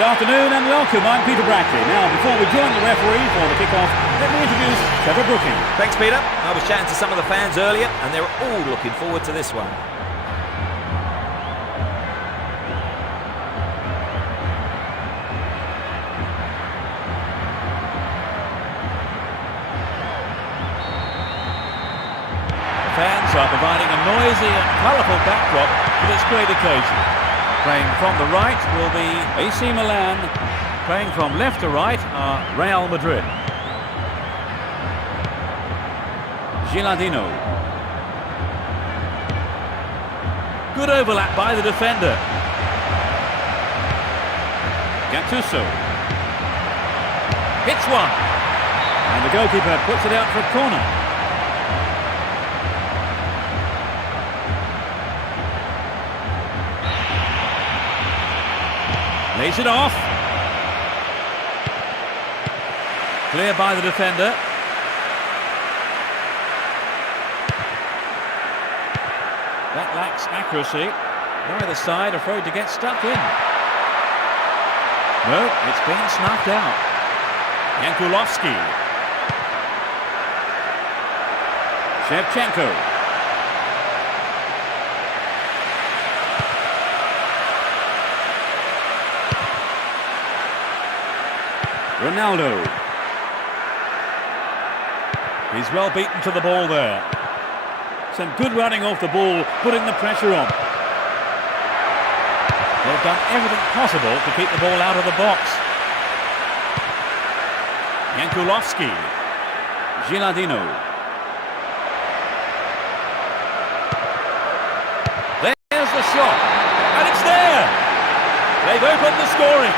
Good afternoon and welcome, I'm Peter Brackley. Now, before we join the referee for the kick-off, let me introduce Trevor Brooking. Thanks, Peter. I was chatting to some of the fans earlier, and they were all looking forward to this one. Fans are providing a noisy and colourful backdrop for this great occasion. Playing from the right will be AC Milan. Playing from left to right are Real Madrid. Gilardino. Good overlap by the defender. Gattuso. Hits one. And the goalkeeper puts it out for a corner. Lays it off. Clear by the defender. That lacks accuracy. Neither side afraid to get stuck in. No, it's been snuffed out. Yankulovsky. Shevchenko. Ronaldo. He's well beaten to the ball there. Some good running off the ball, putting the pressure on. They've done everything possible to keep the ball out of the box. Yankulovsky. Gilardino. There's the shot. And it's there! They've opened the scoring.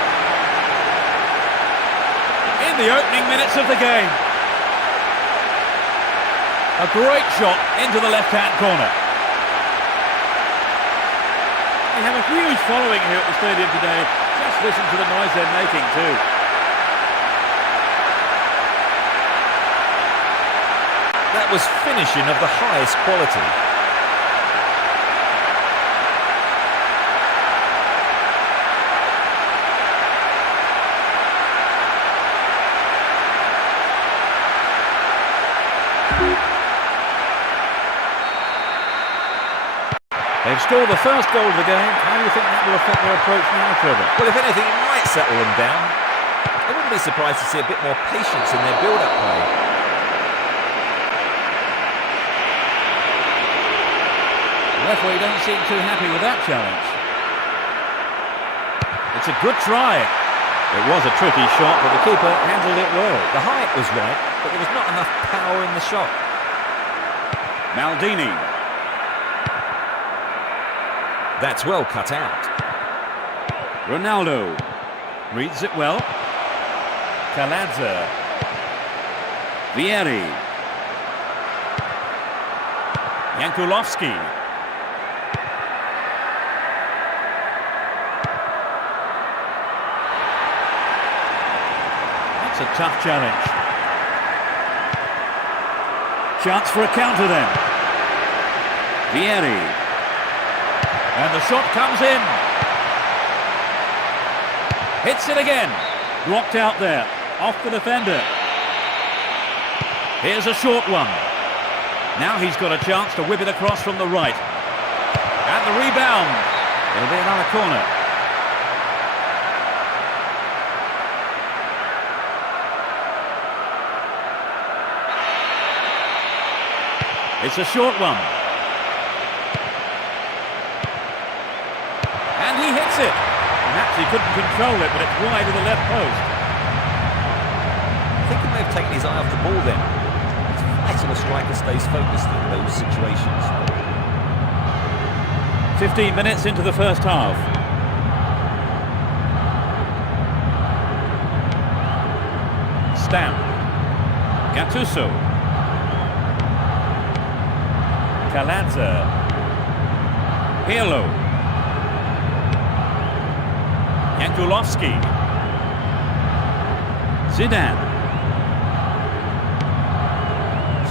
In the opening minutes of the game. A great shot into the left-hand corner. They have a huge following here at the stadium today. Just listen to the noise they're making too. That was finishing of the highest quality. They've scored the first goal of the game. How do you think that will affect their approach now, Trevor? Well, if anything, it might settle them down. I wouldn't be surprised to see a bit more patience in their build-up play. The referee doesn't seem too happy with that challenge. It's a good try. It was a tricky shot, but the keeper handled it well. The height was right, but there was not enough power in the shot. Maldini. That's well cut out. Ronaldo. Reads it well. Kaladza. Vieri. Yankulovsky. That's a tough challenge. Chance for a counter then. Vieri. And the shot comes in. Hits it again. Blocked out there. Off the defender. Here's a short one. Now he's got a chance to whip it across from the right. And the rebound. It'll be another corner. It's a short one. And he hits it. And that He couldn't control it, but it's wide of the left post. I think he may have taken his eye off the ball then. It's vital a striker stays focused in those situations. 15 minutes into the first half. Stam. Gattuso. Calazza. Pirlo. Jankulovski. Zidane.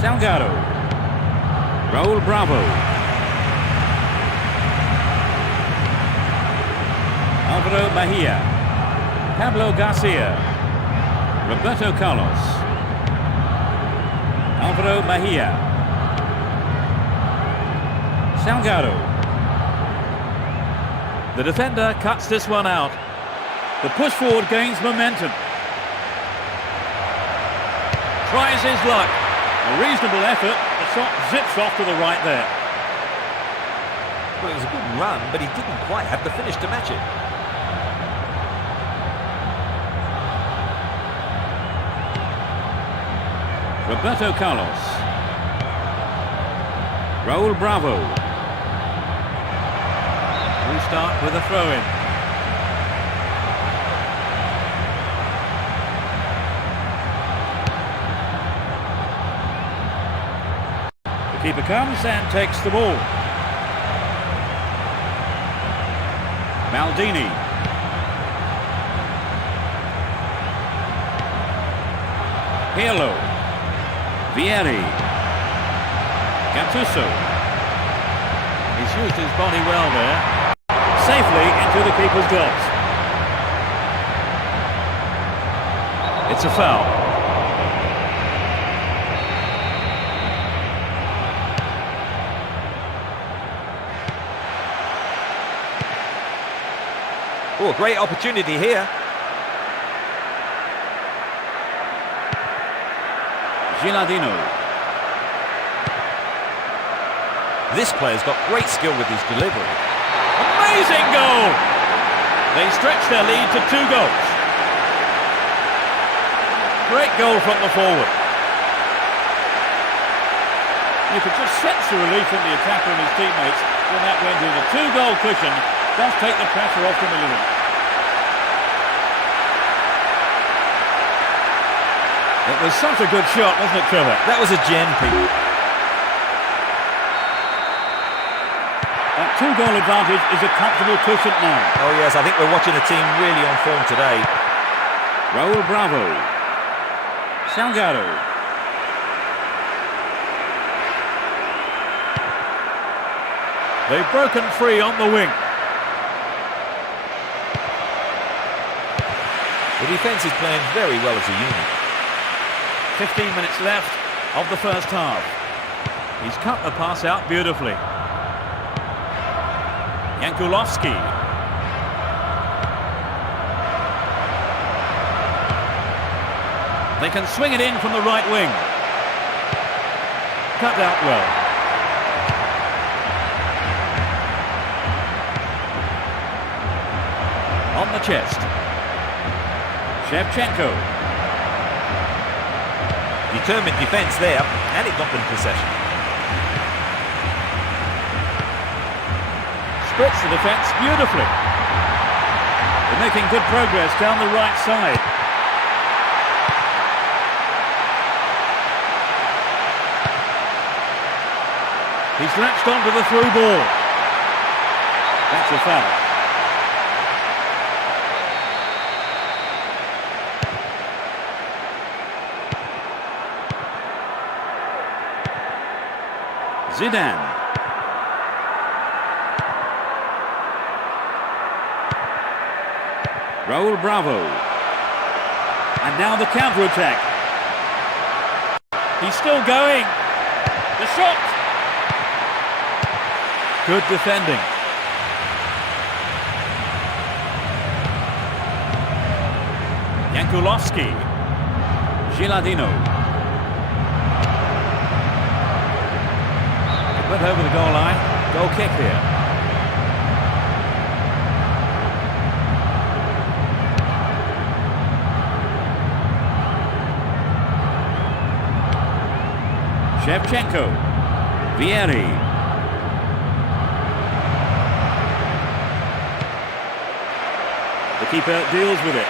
Salgado. Raul Bravo. Alvaro Bahia. Pablo Garcia. Roberto Carlos. Alvaro Bahia. Salgado. The defender cuts this one out. The push forward gains momentum. Tries his luck. A reasonable effort. The shot zips off to the right there. Well, it was a good run, but he didn't quite have the finish to match it. Roberto Carlos. Raul Bravo. We start with a throw-in. The keeper comes and takes the ball. Maldini. Pirlo. Vieri. Gattuso. He's used his body well there. Safely into the keeper's gloves. It's a foul. Oh, great opportunity here. Gilardino. This player's got great skill with his delivery. Amazing goal! They stretch their lead to 2 goals. Great goal from the forward. You could just sense the relief in the attacker and his teammates when that went in. A 2-goal cushion does take the pressure off the Milan. It was such a good shot, wasn't it, Trevor? That was a gem, Pete. That 2-goal advantage is a comfortable cushion now. Oh yes, I think we're watching a team really on form today. Raul Bravo. Salgado. They've broken free on the wing. The defence is playing very well as a unit. 15 minutes left of the first half. He's cut the pass out beautifully. Jankulovski. They can swing it in from the right wing. Cut out well. On the chest. Shevchenko. Determined defence there, and it got them possession. Splits the defence beautifully. They're making good progress down the right side. He's latched onto the through ball. That's a foul. Zidane. Raul Bravo. And now the counter-attack. He's still going. The shot. Good defending. Jankulovski. Gilardino. Went over the goal line. Goal kick here. Shevchenko. Vieri. The keeper deals with it.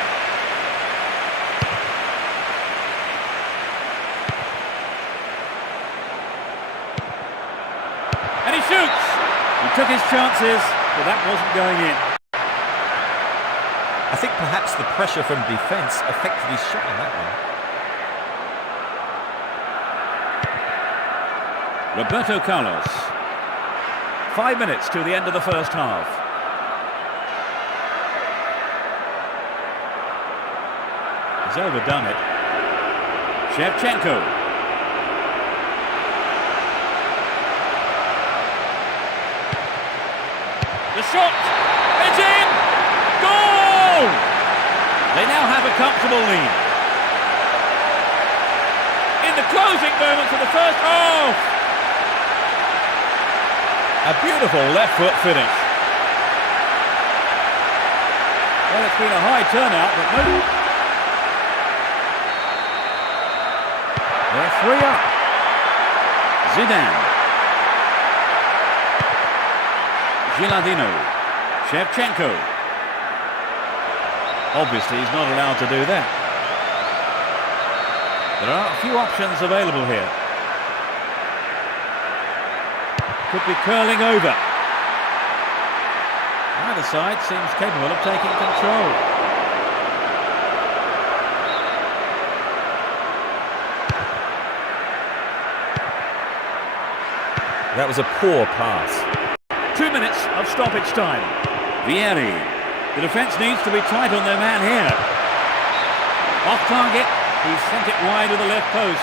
And he shoots! He took his chances, but that wasn't going in. I think perhaps the pressure from defence affected his shot on that one. Roberto Carlos. 5 minutes to the end of the first half. He's overdone it. Shevchenko. The shot! It's in! Goal! They now have a comfortable lead. In the closing moments of the first half. A beautiful left foot finish. Well, it's been a high turnout, but no. They're 3 up. Zidane. Gilardino. Shevchenko. Obviously, he's not allowed to do that. There are a few options available here. Could be curling over. Either side seems capable of taking control. That was a poor pass. 2 minutes of stoppage time. Vieri. The defence needs to be tight on their man here. Off target. He sent it wide of the left post.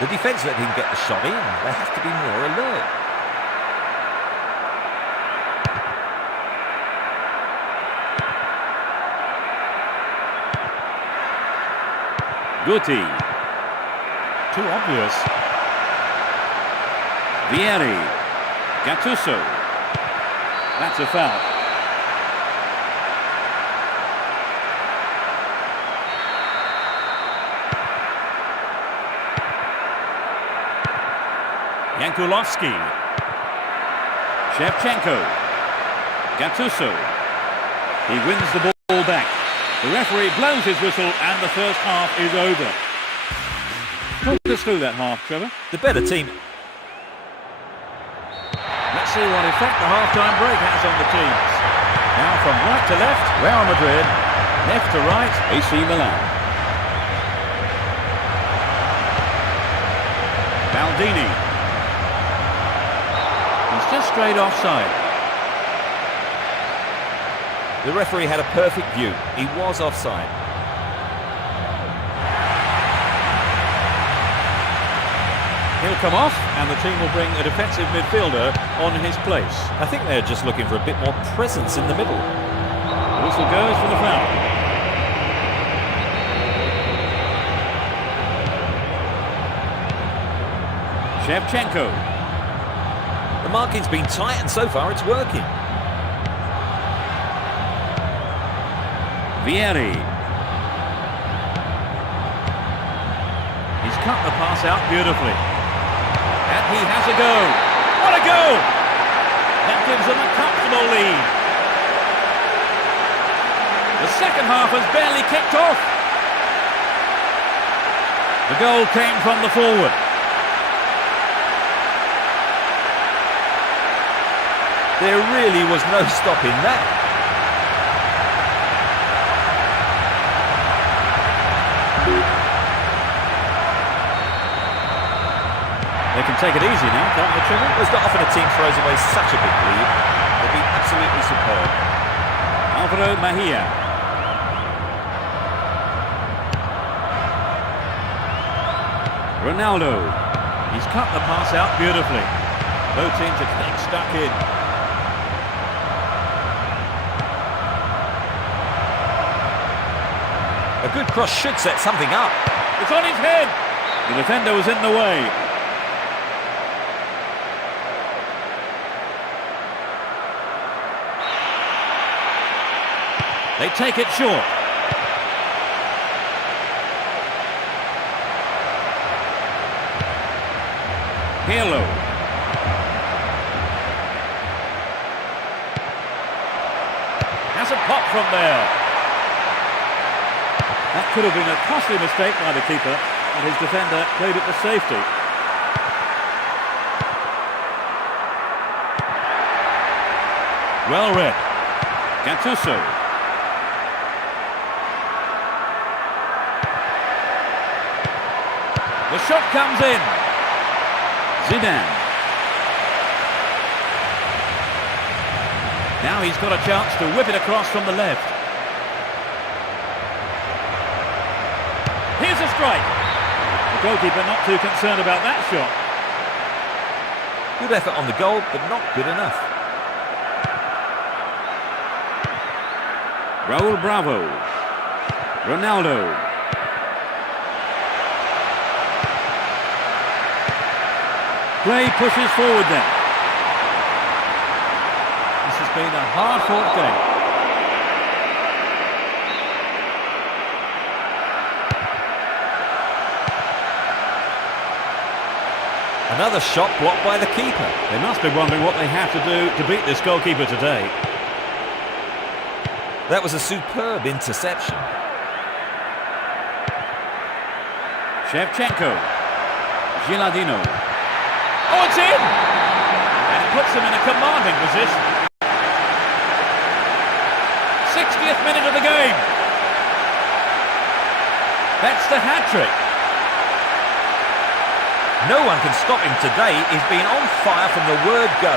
The defence let him get the shot in. They have to be more alert. Guti. Too obvious. Vieri. Gattuso. That's a foul. Yankulovsky. Shevchenko. Gattuso. He wins the ball back. The referee blows his whistle and the first half is over. Talk us through that half, Trevor. The better team. Let's see what effect the half-time break has on the teams. Now from right to left, Real Madrid. Left to right, AC Milan. Maldini. He's just straight offside. The referee had a perfect view. He was offside. He'll come off, and the team will bring a defensive midfielder on his place. I think they're just looking for a bit more presence in the middle. The whistle goes for the foul. Shevchenko. The marking's been tight, and so far it's working. Vieri. He's cut the pass out beautifully. And he has a go. What a goal! That gives them a comfortable lead. The second half has barely kicked off. The goal came from the forward. There really was no stopping that. They can take it easy now, can't they, Trevor? Well, it's not often a team throws away such a big lead. They've been absolutely superb. Alvaro Mejia. Ronaldo. He's cut the pass out beautifully. Both teams are getting stuck in. A good cross should set something up. It's on his head. The defender was in the way. They take it short. Pirlo. Has a pop from there. That could have been a costly mistake by the keeper, and his defender played it for safety. Well read. Gattuso. The shot comes in. Zidane. Now he's got a chance to whip it across from the left. Here's a strike. The goalkeeper not too concerned about that shot. Good effort on the goal, but not good enough. Raul Bravo. Ronaldo. Play pushes forward then. This has been a hard-fought game. Another shot blocked by the keeper. They must be wondering what they have to do to beat this goalkeeper today. That was a superb interception. Shevchenko. Gilardino. Oh, it's in! And it puts them in a commanding position. 60th minute of the game. That's the hat-trick. No one can stop him today. He's been on fire from the word go.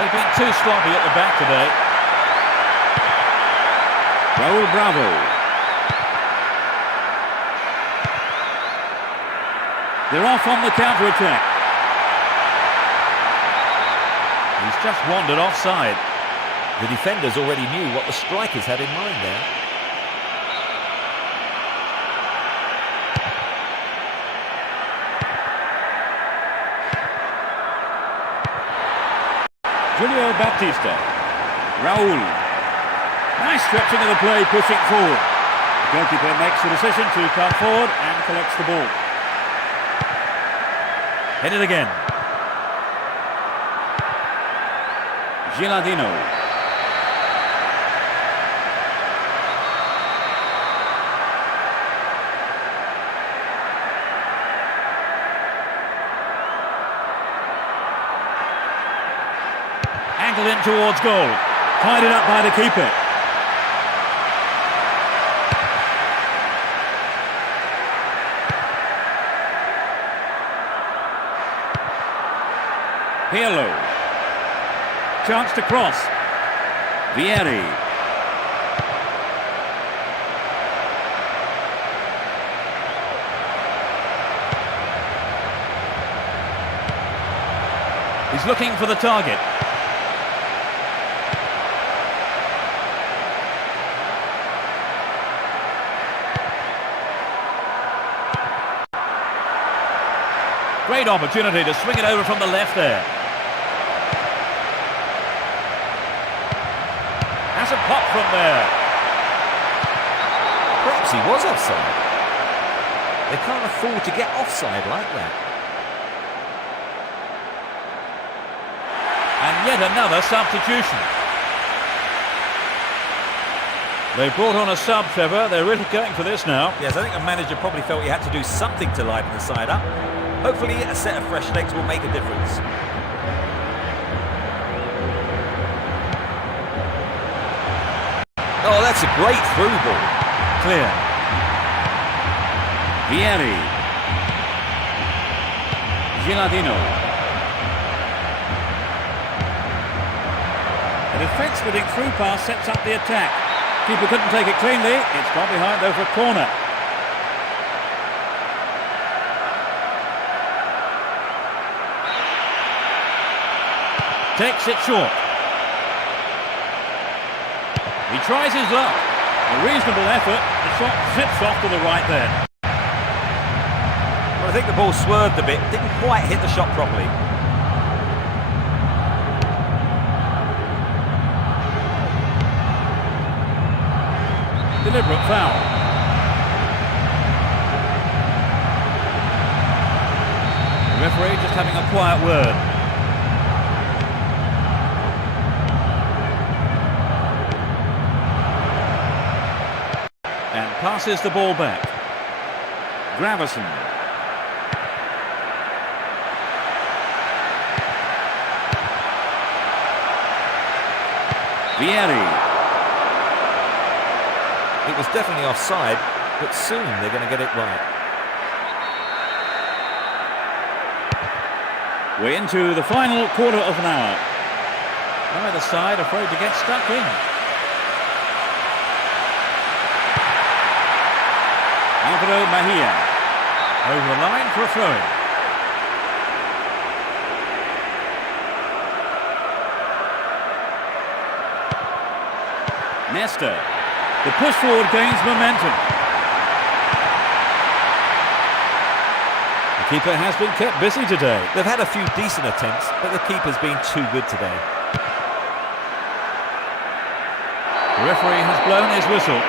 They've been too sloppy at the back today. Raul Bravo. They're off on the counter-attack. He's just wandered offside. The defenders already knew what the strikers had in mind there. Julio Baptista. Raul. Nice stretching of the play, pushing forward. The goalkeeper makes the decision to come forward and collects the ball. Hit it again. Gilardino. Angled in towards goal. Tied it up by the keeper. Pirlo. Chance to cross. Vieri. He's looking for the target. Great opportunity to swing it over from the left there. Has a pop from there. Perhaps he was offside. They can't afford to get offside like that. And yet another substitution. They brought on a sub, Trevor. They're really going for this now. Yes, I think the manager probably felt he had to do something to liven the side up. Hopefully a set of fresh legs will make a difference. Oh, that's a great through ball. Clear. Vieri. Gilardino. A defence-splitting through pass sets up the attack. Keeper couldn't take it cleanly. It's gone behind over a corner. Takes it short. He tries his luck. A reasonable effort. The shot zips off to the right there. Well, I think the ball swerved a bit. Didn't quite hit the shot properly. Deliberate foul. The referee just having a quiet word. And passes the ball back. Gravison. Vieri. It was definitely offside, but soon they're going to get it right. We're into the final quarter of an hour. Neither side afraid to get stuck in. Alvaro Mejia over the line for a throw-in. Nesta. The push forward gains momentum. The keeper has been kept busy today. They've had a few decent attempts, but the keeper's been too good today. The referee has blown his whistle.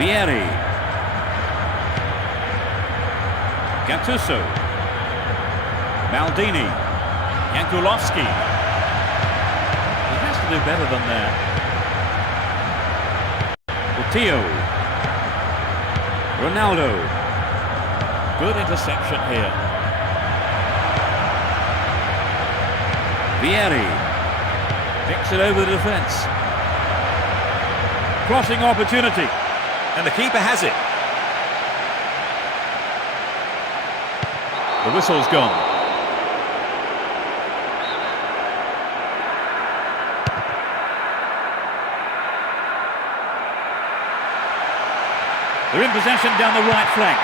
Vieri. Gattuso. Maldini. Jankulovski. He has to do better than that. Coutinho. Ronaldo. Good interception here. Vieri. Picks it over the defence. Crossing opportunity. And the keeper has it. The whistle's gone. They're in possession down the right flank.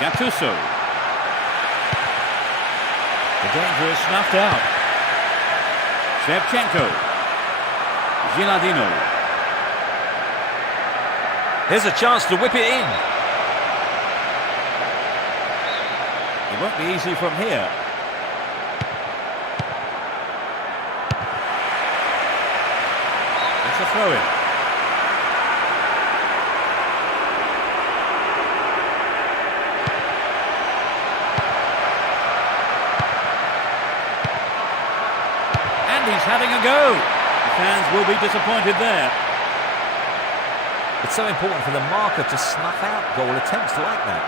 Gattuso. The danger is snuffed out. Shevchenko. Gilardino. Here's a chance to whip it in. It won't be easy from here. It's a throw-in. And he's having a go. Fans will be disappointed there. It's so important for the marker to snuff out goal attempts like that.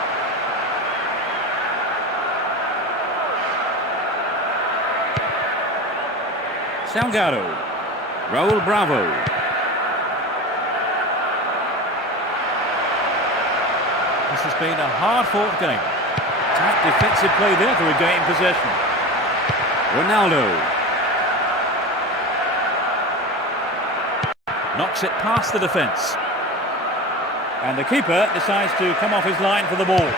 Salgado. Raul Bravo. This has been a hard-fought game. Tight defensive play there to regain possession. Ronaldo. Knocks it past the defence. And the keeper decides to come off his line for the ball.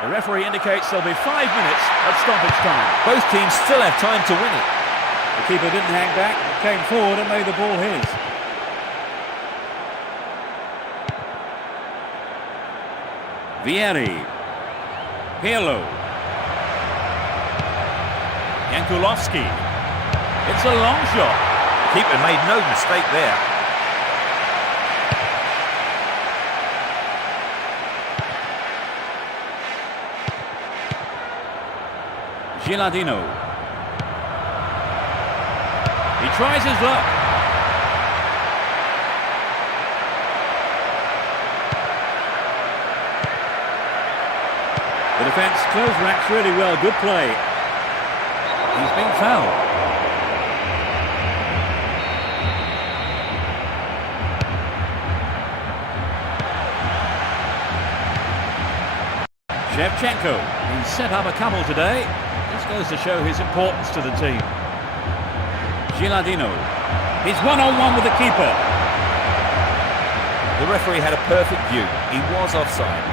The referee indicates there'll be 5 minutes of stoppage time. Both teams still have time to win it. The keeper didn't hang back, came forward and made the ball his. Vieri. Pirlo. Jankulovski. It's a long shot. Keeper made no mistake there. Gilardino. He tries his luck. The defence close ranks really well. Good play. He's been fouled. Shevchenko. He's set up a couple today. This goes to show his importance to the team. Gilardino. He's one-on-one with the keeper. The referee had a perfect view. He was offside.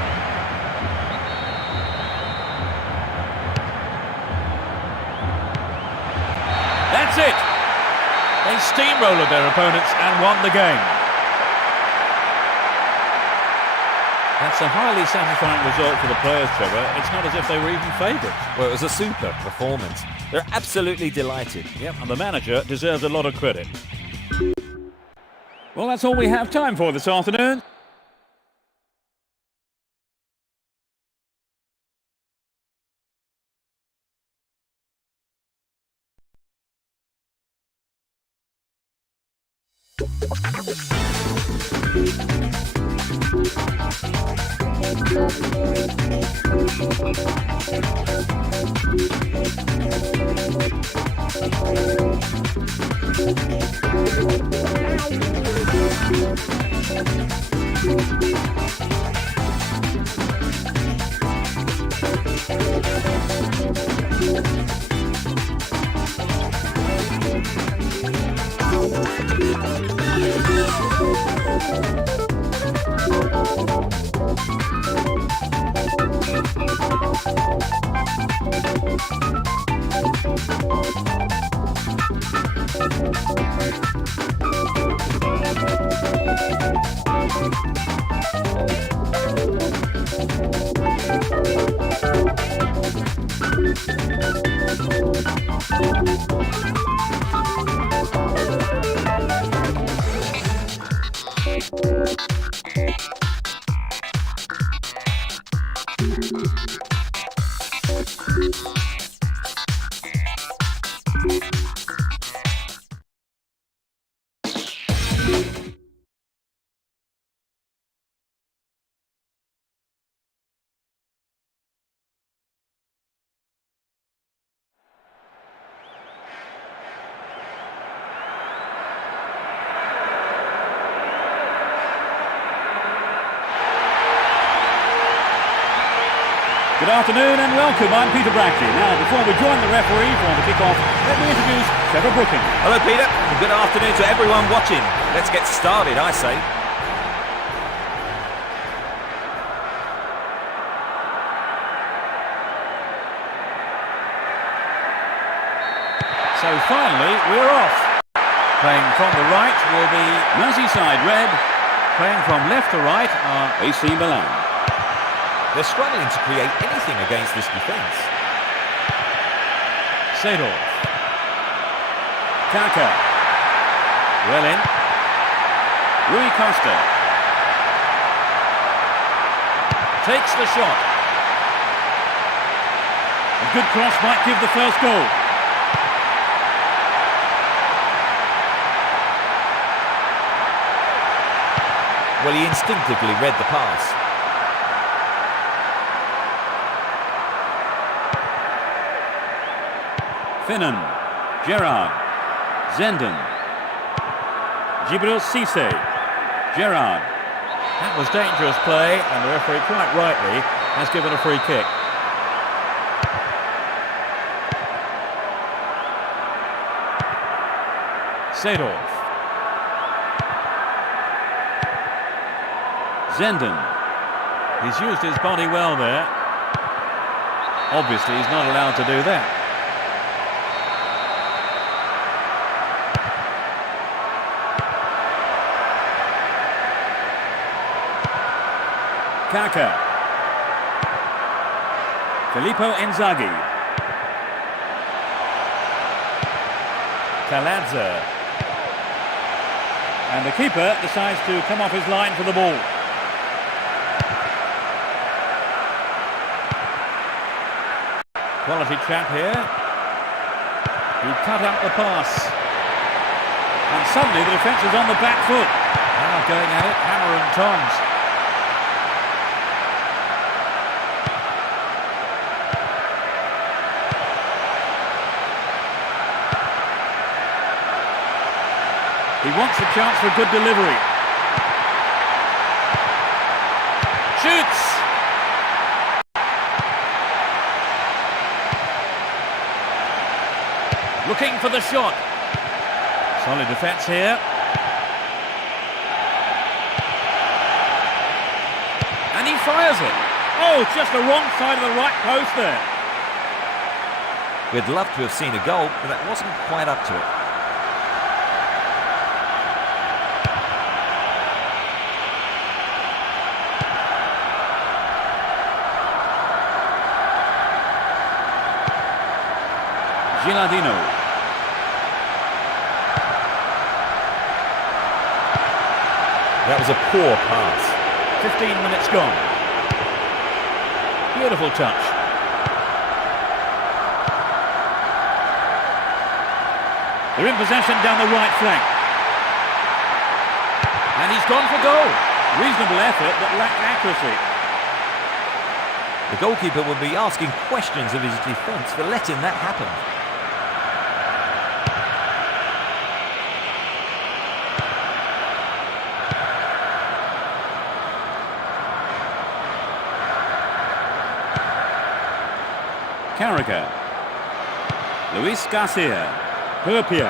That's it. They steamrolled their opponents and won the game. That's a highly satisfying result for the players, Trevor. It's not as if they were even favourites. Well, it was a super performance. They're absolutely delighted. Yep, and the manager deserves a lot of credit. Well, that's all we have time for this afternoon. Good afternoon and welcome. I'm Peter Brackley. Now, before we join the referee for the kick-off, let me introduce Trevor Brooking. Hello, Peter. And good afternoon to everyone watching. Let's get started, I say. So finally, we're off. Playing from the right will be Merseyside Red. Playing from left to right are AC Milan. They're struggling to create anything against this defence. Seedorf. Kaka. Well in. Rui Costa. Takes the shot. A good cross might give the first goal. Well, he instinctively read the pass. Finnan, Gerrard, Zenden, Djibril Cissé, Gerrard. That was dangerous play, and the referee quite rightly has given a free kick. Seedorf. Zenden. He's used his body well there. Obviously, he's not allowed to do that. Kaka. Filippo Inzaghi. Kaladza. And the keeper decides to come off his line for the ball. Quality chap here. He cut out the pass. And suddenly the defence is on the back foot. Now going at it, hammer and tongs. He wants a chance for a good delivery. Shoots! Looking for the shot. Solid defence here. And he fires it. Oh, it's just the wrong side of the right post there. We'd love to have seen a goal, but that wasn't quite up to it. Gilardino. That was a poor pass. 15 minutes gone. Beautiful touch. They're in possession down the right flank. And he's gone for goal. Reasonable effort, but lacked accuracy. The goalkeeper will be asking questions of his defence for letting that happen. Carragher. Luis Garcia. Türkiye.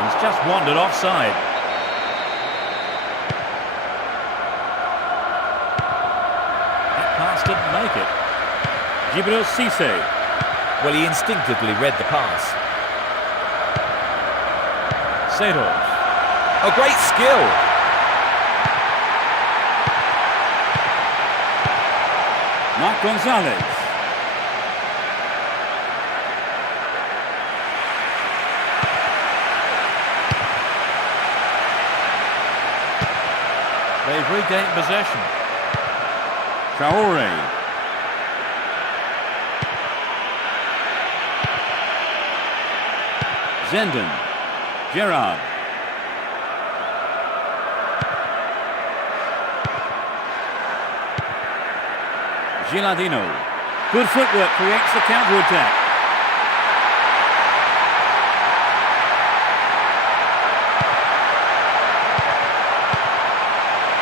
He's just wandered offside. That pass didn't make it. Djibril Cissé. Well, he instinctively read the pass. Seedorf. A great skill. Marc Gonzalez. They've regained possession. Traore. Zenden. Gerrard. Gilardino. Good footwork creates the counter-attack.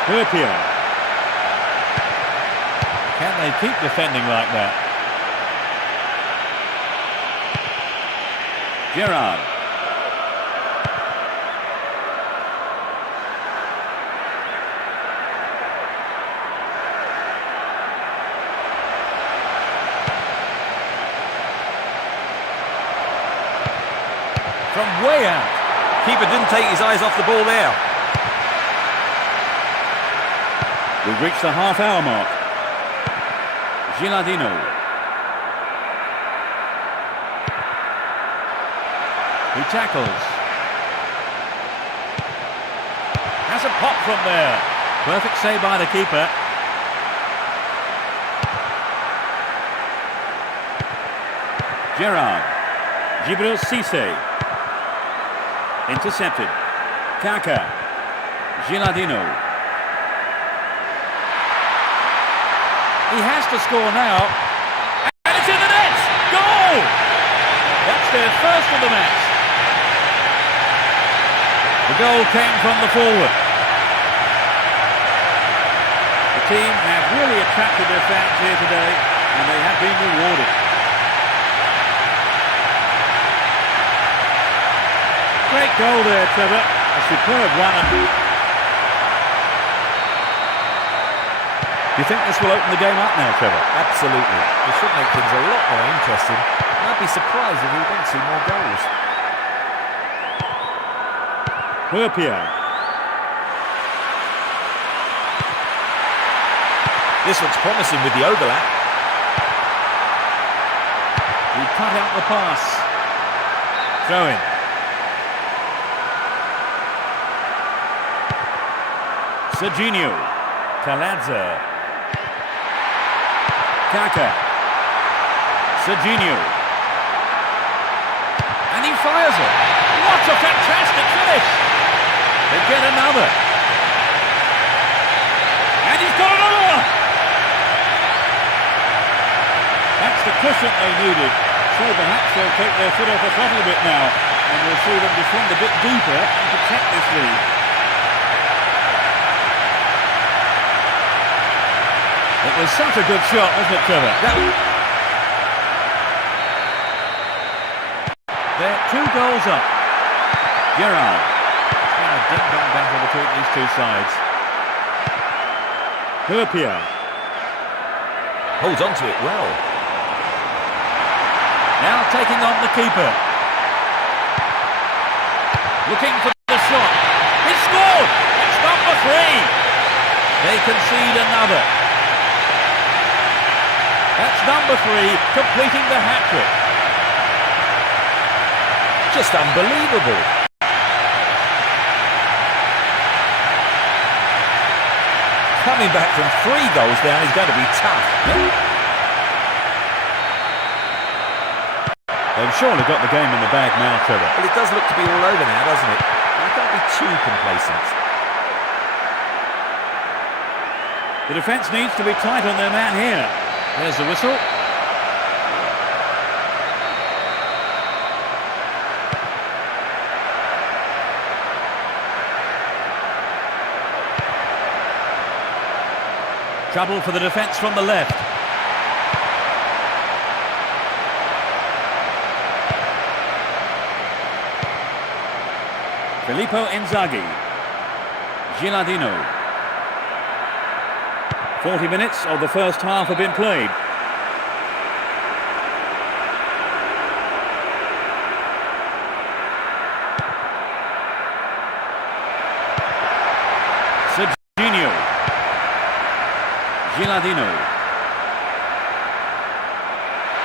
Türkiye. Can they keep defending like that? Gerrard. From way out. Keeper didn't take his eyes off the ball there. We've reached the half-hour mark. Gilardino. He tackles. Has a pop from there. Perfect save by the keeper. Gerrard. Djibril Cissé. Intercepted. Kaka. Gilardino. He has to score now. And it's in the net! Goal! That's their first of the match. The goal came from the forward. The team have really attracted their fans here today, and they have been rewarded. Great goal there, Trevor. A superb run. Do you think this will open the game up now, Trevor? Absolutely. It should make things a lot more interesting. I'd be surprised if we don't see more goals. Türkiye. This looks promising with the overlap. He cut out the pass. Throw in. Serginho. Taladza. Kaka. Serginho. And he fires it. What a fantastic finish! They get another. And he's got another one! That's the cushion they needed. So perhaps they'll take their foot off the throttle a bit now. And we'll see them defend a bit deeper and protect this lead. It was such a good shot, wasn't it, Trevor? They're 2 goals up. Gerrard. It's been a ding-dong battle between these two sides. Türkiye. Holds on to it well. Now taking on the keeper. Looking for the shot. He scored! It's number 3. They concede another. That's number 3 completing the hat-trick. Just unbelievable. Coming back from 3 goals down is going to be tough. They've surely got the game in the bag now, Trevor. Well, it does look to be all over now, doesn't it? You can't be too complacent. The defence needs to be tight on their man here. There's the whistle. Trouble for the defence from the left. Filippo Inzaghi. Gilardino. 40 minutes of the first half have been played. Serginho. Gilardino.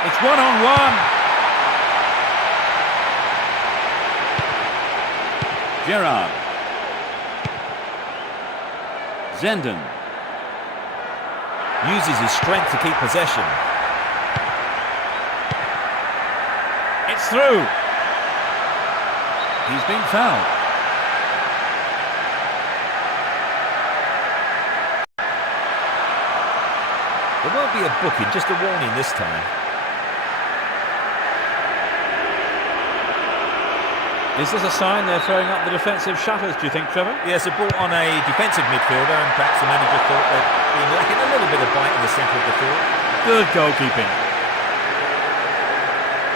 It's 1-on-1. Gerrard. Zenden. Uses his strength to keep possession. It's through. He's been fouled. There won't be a booking, just a warning this time. Is this a sign they're throwing up the defensive shutters, do you think, Trevor? Yes, it brought on a defensive midfielder, and perhaps the manager thought they'd been lacking a little bit of bite in the centre of the field. Good goalkeeping.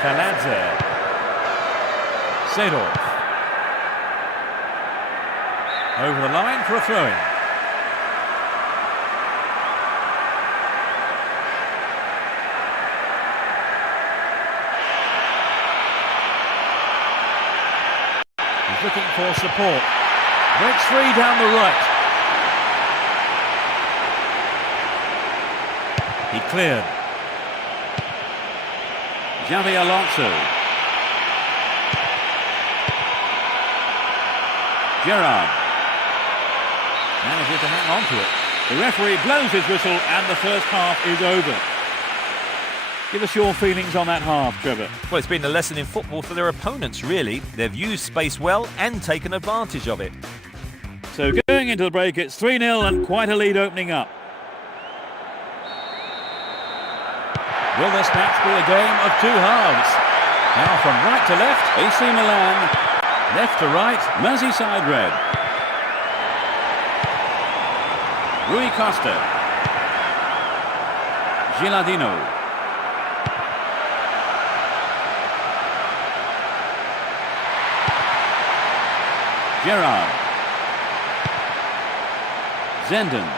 Kaladze. Seedorf. Over the line for a throw-in. He's looking for support. Breaks free down the right. He cleared. Xavi Alonso. Gerrard. Manages to hang on to it. The referee blows his whistle and the first half is over. Give us your feelings on that half, Trevor. Well, it's been a lesson in football for their opponents, really. They've used space well and taken advantage of it. So going into the break, it's 3-0 and quite a lead opening up. Will this match be a game of 2 halves? Now from right to left, AC Milan. Left to right, Merseyside Red. Rui Costa. Gilardino. Gerrard. Zenden.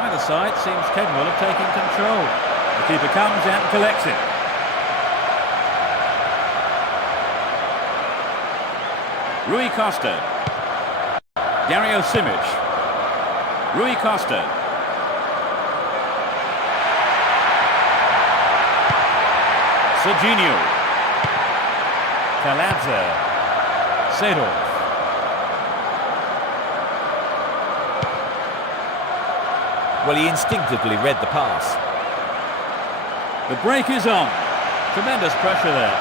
Either side seems capable of taking control. The keeper comes and collects it. Rui Costa. Dario Simic. Rui Costa. Serginho. Kaladze. Seedorf. Well, he instinctively read the pass. The break is on. Tremendous pressure there.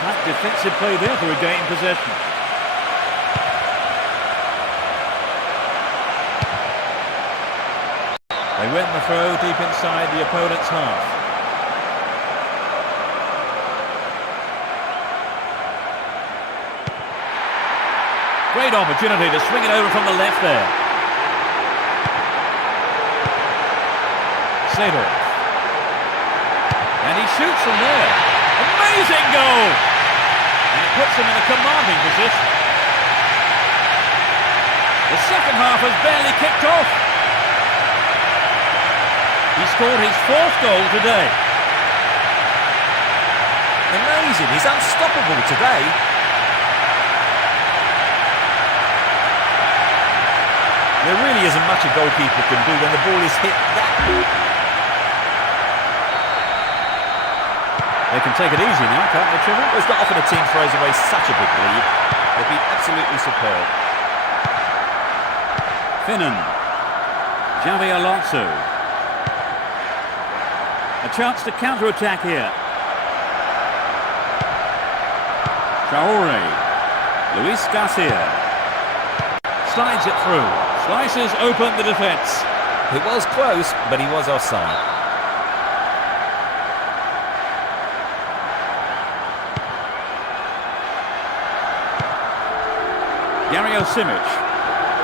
Tight defensive play there to regain possession. They win the throw deep inside the opponent's half. Great opportunity to swing it over from the left there. Seedorf. And he shoots from there. Amazing goal! And it puts him in a commanding position. The second half has barely kicked off. He scored his 4th goal today. Amazing, he's unstoppable today. There really isn't much a goalkeeper can do when the ball is hit that. They can take it easy now, can't they, Trevor? Well, it's not often a team throws away such a big lead. They've been absolutely superb. Finnan. Xavi Alonso. A chance to counter-attack here. Traore. Luis Garcia. Slides it through. Slices open the defence. It was close, but he was offside. Dario Simic.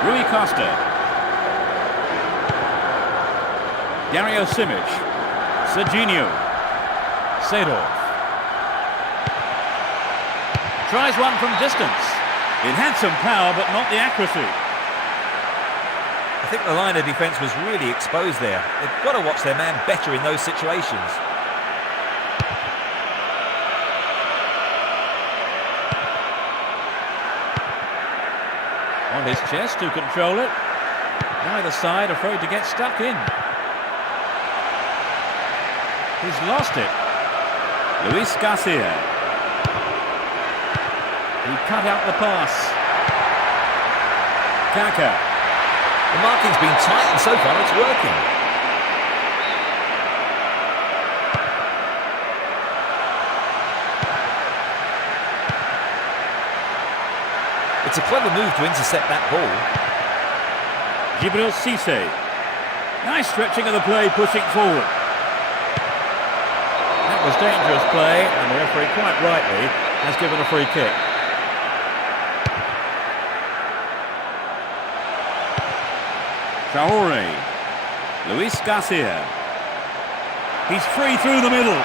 Rui Costa. Dario Simic. Serginho. Seedorf. Tries one from distance. It had some power, but not the accuracy. I think the line of defence was really exposed there. They've got to watch their man better in those situations. On his chest to control it. Neither side afraid to get stuck in. He's lost it. Luis Garcia. He cut out the pass. Kaka. The marking's been tight and so far it's working. It's a clever move to intercept that ball. Djibril Cissé. Nice stretching of the play, pushing forward. That was dangerous play, and the referee quite rightly has given a free kick. Traore. Luis Garcia. He's free through the middle.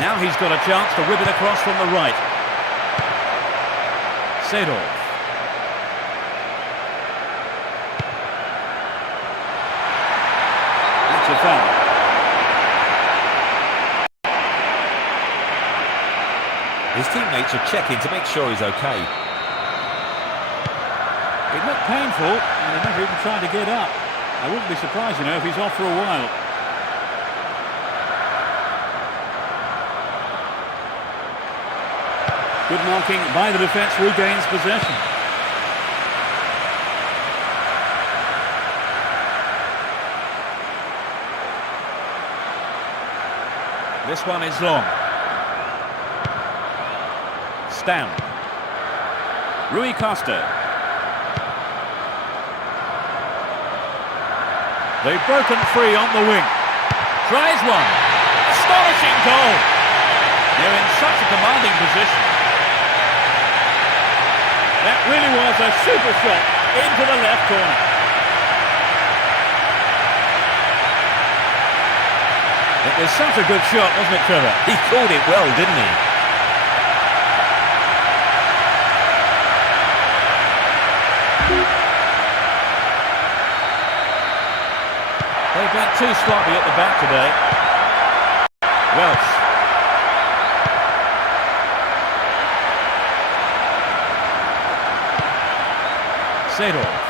Now he's got a chance to whip it across from the right. Seedorf. That's a foul. His teammates are checking to make sure he's okay. It looked painful, and he never even tried to get up. I wouldn't be surprised, if he's off for a while. Good marking by the defence, regains possession. This one is long. Stam. Rui Costa. They've broken free on the wing. Tries one. Astonishing goal. They're in such a commanding position. That really was a super shot into the left corner. It was such a good shot, wasn't it, Trevor? He called it well, didn't he? They've been too sloppy at the back today. Welsh. Seedorf.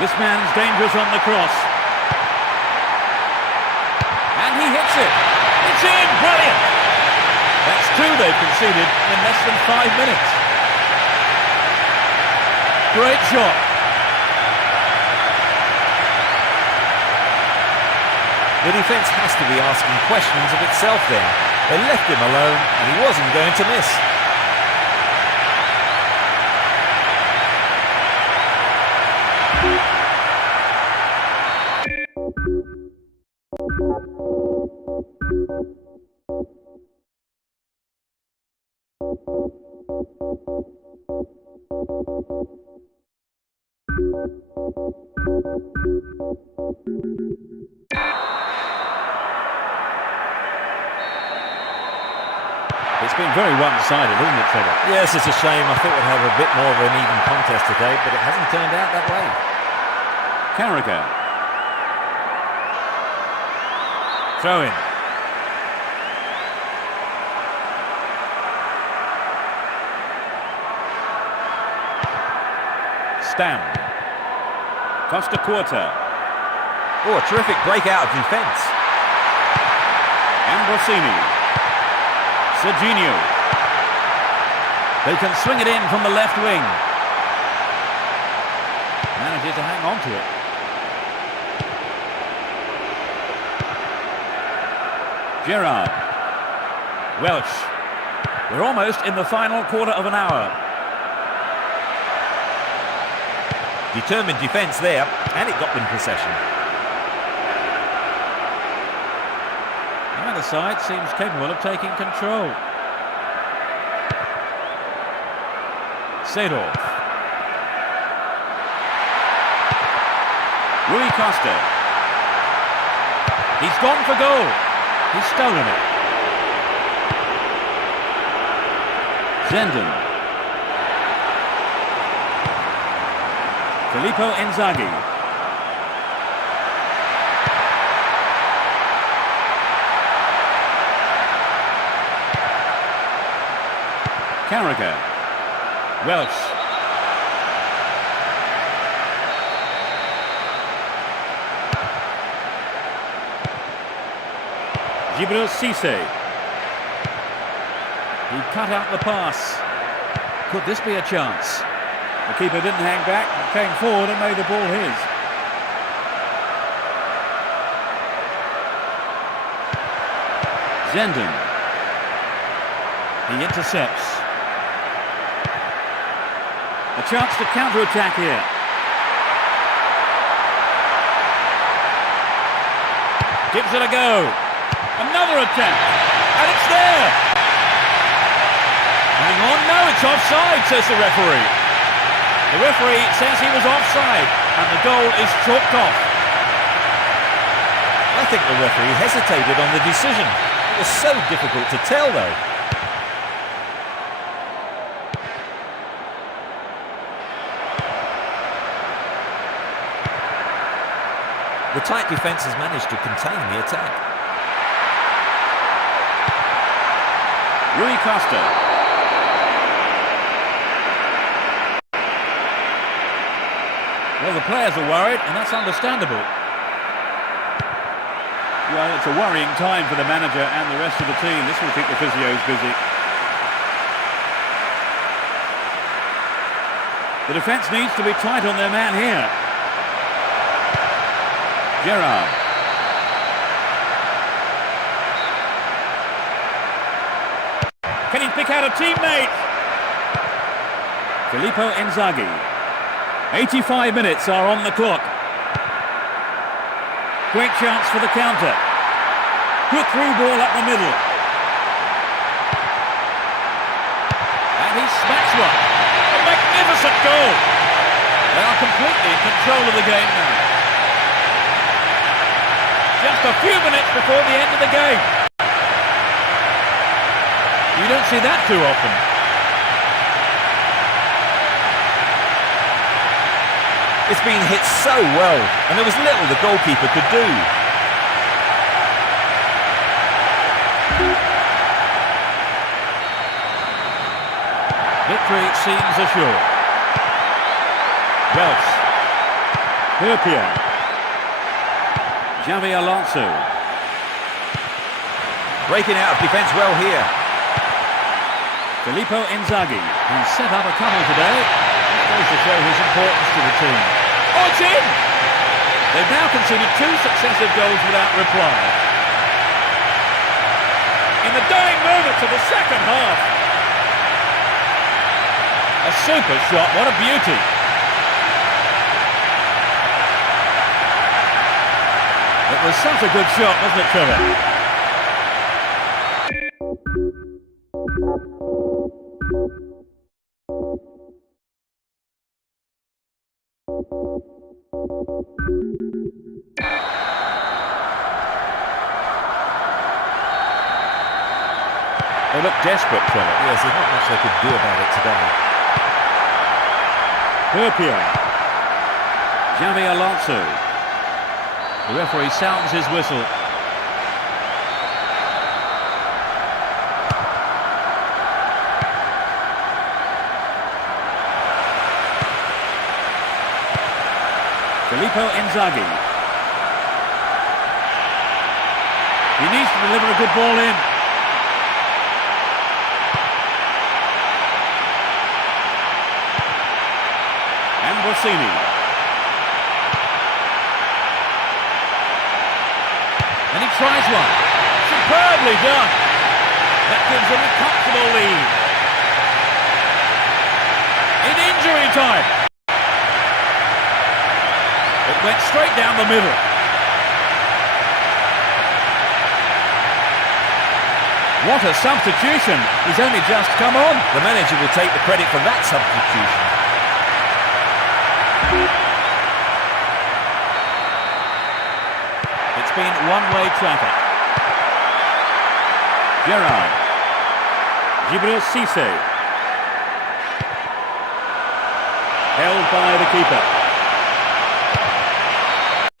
This man's dangerous on the cross. And he hits it. It's in! Brilliant! That's two they've conceded in less than 5 minutes. Great shot. The defence has to be asking questions of itself there. They left him alone and he wasn't going to miss. It's been very one-sided, isn't it, Trevor? Yes, it's a shame. I thought we'd have a bit more of an even contest today, but it hasn't turned out that way. Carragher. Throw in. Stam. Costa Quarta. Oh, a terrific breakout of defence. Ambrosini. Serginho. They can swing it in from the left wing. Manages to hang on to it. Gerrard. Welsh. We're almost in the final quarter of an hour. Determined defence there, and it got them possession. Either side seems capable of taking control. Seedorf. Rui Costa. He's gone for goal. He's stolen it. Zenden. Filippo Inzaghi. Carragher. Welsh. Djibril Cissé. He cut out the pass. Could this be a chance? The keeper didn't hang back, came forward and made the ball his. Zenden. He intercepts. A chance to counter-attack here. Gives it a go. Another attempt. And it's there. Hang on, no, it's offside, says the referee. The referee says he was offside, and the goal is chalked off. I think the referee hesitated on the decision. It was so difficult to tell, though. The tight defence has managed to contain the attack. Rui Costa. Well, the players are worried, and that's understandable. Well, it's a worrying time for the manager and the rest of the team. This will keep the physios busy. The defence needs to be tight on their man here. Gerrard. Can he pick out a teammate? Filippo Inzaghi. 85 minutes are on the clock. Great chance for the counter. Good through ball up the middle. And he smacks one. A magnificent goal. They are completely in control of the game now. Just a few minutes before the end of the game. You don't see that too often. It's been hit so well, and there was little the goalkeeper could do. Victory seems assured. Welsh. Türkiye. Xavi Alonso. Breaking out of defence well here. Filippo Inzaghi, who's set up a couple today. That goes to show his importance to the team. Oh, it's in! They've now conceded 2 successive goals without reply. In the dying moments of the second half. A super shot, what a beauty. It was such a good shot, wasn't it, Trevor? They look desperate, Trevor. Yes, there's not much they could do about it today. Türkiye. Xavi Alonso. The referee sounds his whistle. Filippo Inzaghi. He needs to deliver a good ball in. And Rossini. And he tries one. Superbly done. That gives him a comfortable lead. In injury time. It went straight down the middle. What a substitution. He's only just come on. The manager will take the credit for that substitution. It's been one-way traffic. Gerrard. Djibril Cissé. Held by the keeper.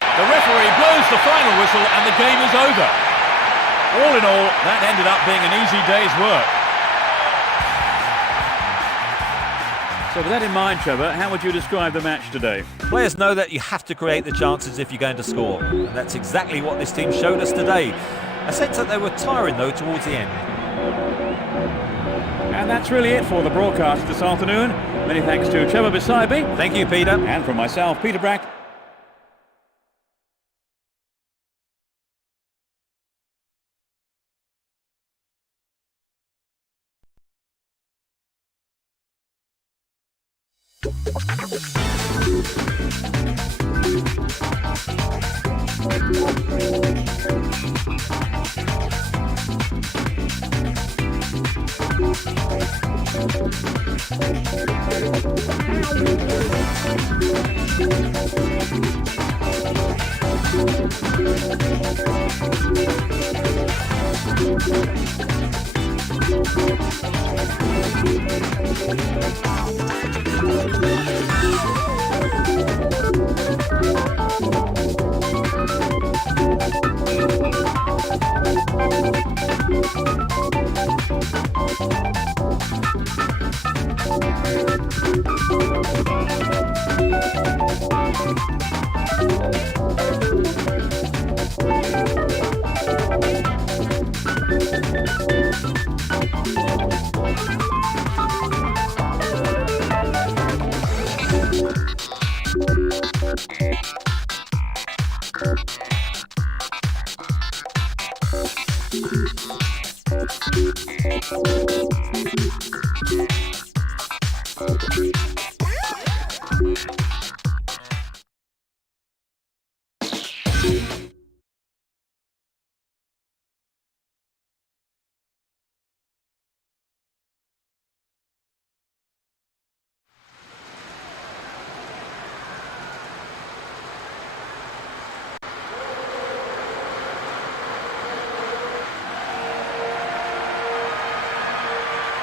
The referee blows the final whistle and the game is over. All in all, that ended up being an easy day's work. So with that in mind, Trevor, how would you describe the match today? Players know that you have to create the chances if you're going to score. And that's exactly what this team showed us today. A sense that they were tiring, though, towards the end. And that's really it for the broadcast this afternoon. Many thanks to Trevor beside me. Thank you, Peter. And from myself, Peter Brack.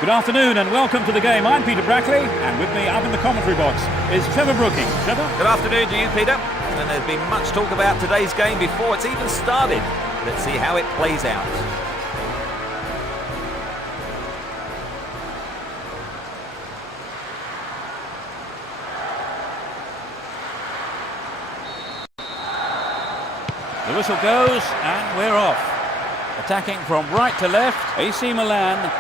Good afternoon and welcome to the game. I'm Peter Brackley, and with me up in the commentary box is Trevor Brooking. Trevor? Good afternoon to you, Peter. And there's been much talk about today's game before it's even started. Let's see how it plays out. The whistle goes and we're off. Attacking from right to left, AC Milan.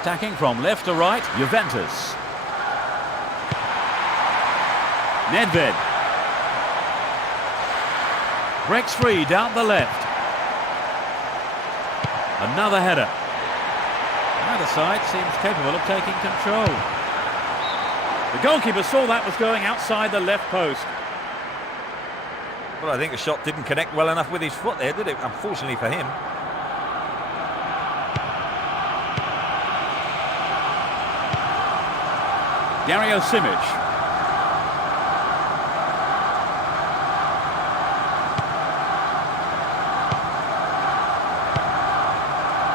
Attacking from left to right, Juventus. Nedved. Breaks free down the left. Another header. Either side seems capable of taking control. The goalkeeper saw that was going outside the left post. Well, I think the shot didn't connect well enough with his foot there, did it? Unfortunately for him. Dario Simic.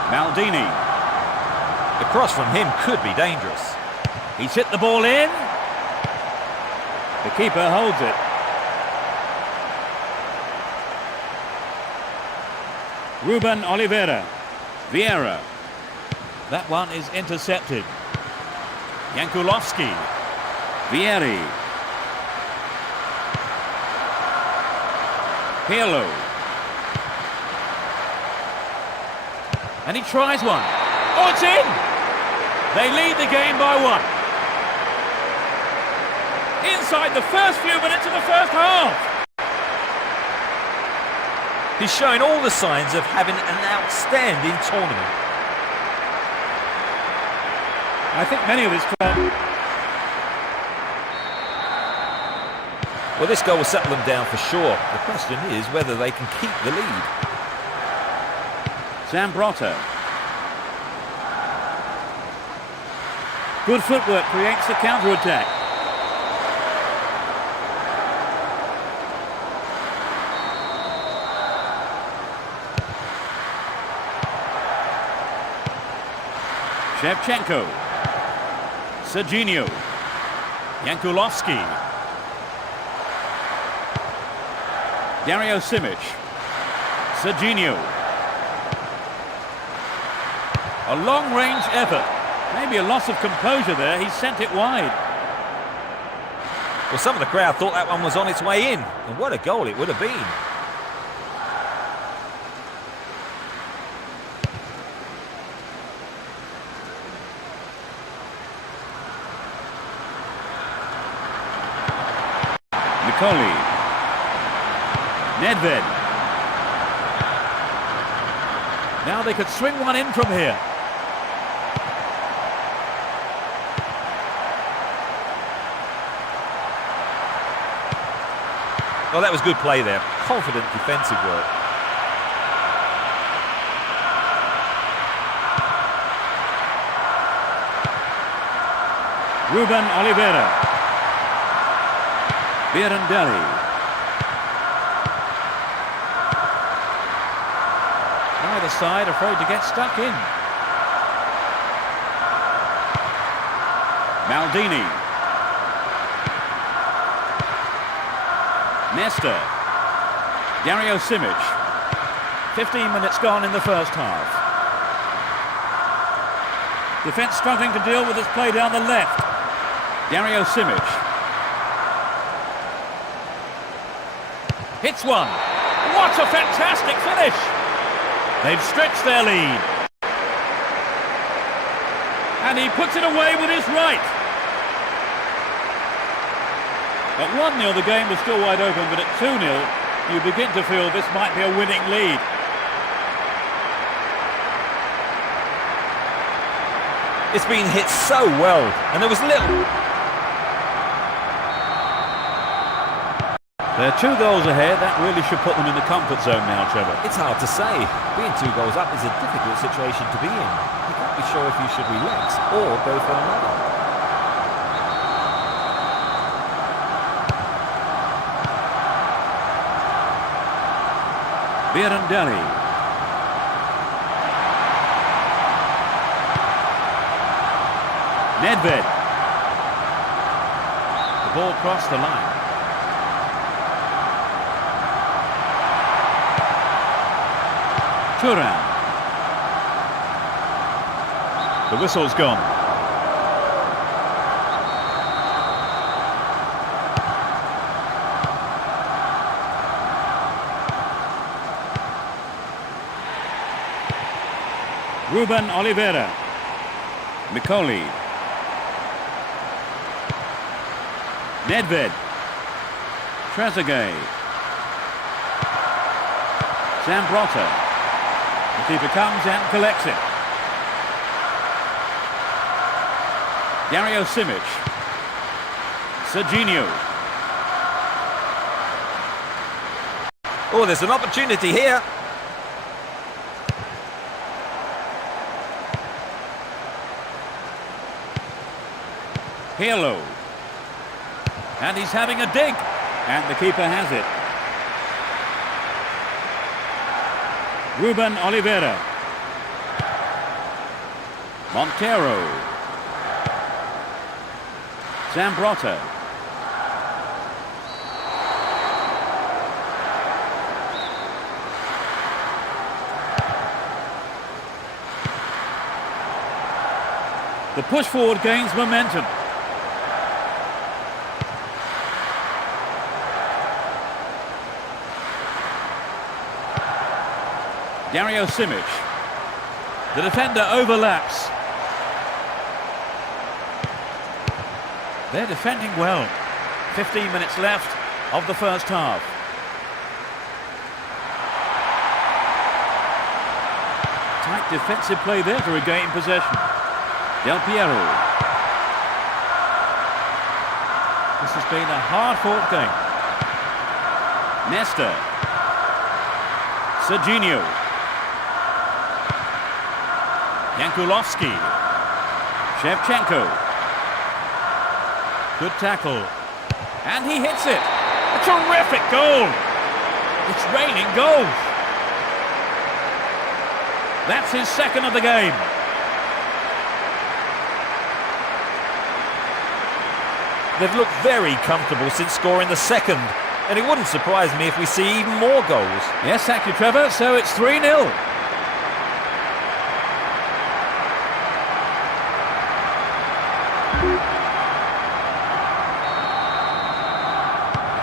Maldini. The cross from him could be dangerous. He's hit the ball in. The keeper holds it. Ruben Oliveira. Vieira. That one is intercepted. Jankulovski. Vieri. Pirlo. And he tries one. Oh, it's in! They lead the game by 1. Inside the first few minutes of the first half. He's showing all the signs of having an outstanding tournament. I think many of his club. Well, this goal will settle them down for sure. The question is whether they can keep the lead. Zambrotta. Good footwork creates the counter-attack. Shevchenko. Serginho. Jankulovski. Dario Simic. Serginho. A long-range effort. Maybe a loss of composure there. He sent it wide. Well, some of the crowd thought that one was on its way in. And what a goal it would have been. Nicoli. Nedved. Now they could swing one in from here. Well, that was good play there. Confident defensive work. Ruben Oliveira. Birandelli. Neither side afraid to get stuck in. Maldini. Nesta. Dario Simic. 15 minutes gone in the first half. Defence struggling to deal with this play down the left. Dario Simic. Hits one. What a fantastic finish! They've stretched their lead. And he puts it away with his right. At 1-0 the game was still wide open, but at 2-0 you begin to feel this might be a winning lead. It's been hit so well, and there was little. They're 2 goals ahead. That really should put them in the comfort zone now, Trevor. It's hard to say. Being 2 goals up is a difficult situation to be in. You can't be sure if you should relax or go for another. Birandelli. Nedved. The ball crossed the line. Turan. The whistle's gone. Ruben Oliveira. Nicoli. Nedved. Trezeguet. Zambrotta. The keeper comes and collects it. Dario Simic. Serginho. Oh, there's an opportunity here. Pirlo. And he's having a dig. And the keeper has it. Ruben Oliveira. Montero. Zambrotta. The push forward gains momentum. Dario Simic. The defender overlaps. They're defending well. 15 minutes left of the first half. Tight defensive play there to regain possession. Del Piero. This has been a hard-fought game. Nesta. Serginho. Jankulovski. Shevchenko. Good tackle. And he hits it. A terrific goal. It's raining goals. That's his second of the game. They've looked very comfortable since scoring the second, and it wouldn't surprise me if we see even more goals. Yes, thank you, Trevor. So it's 3-0.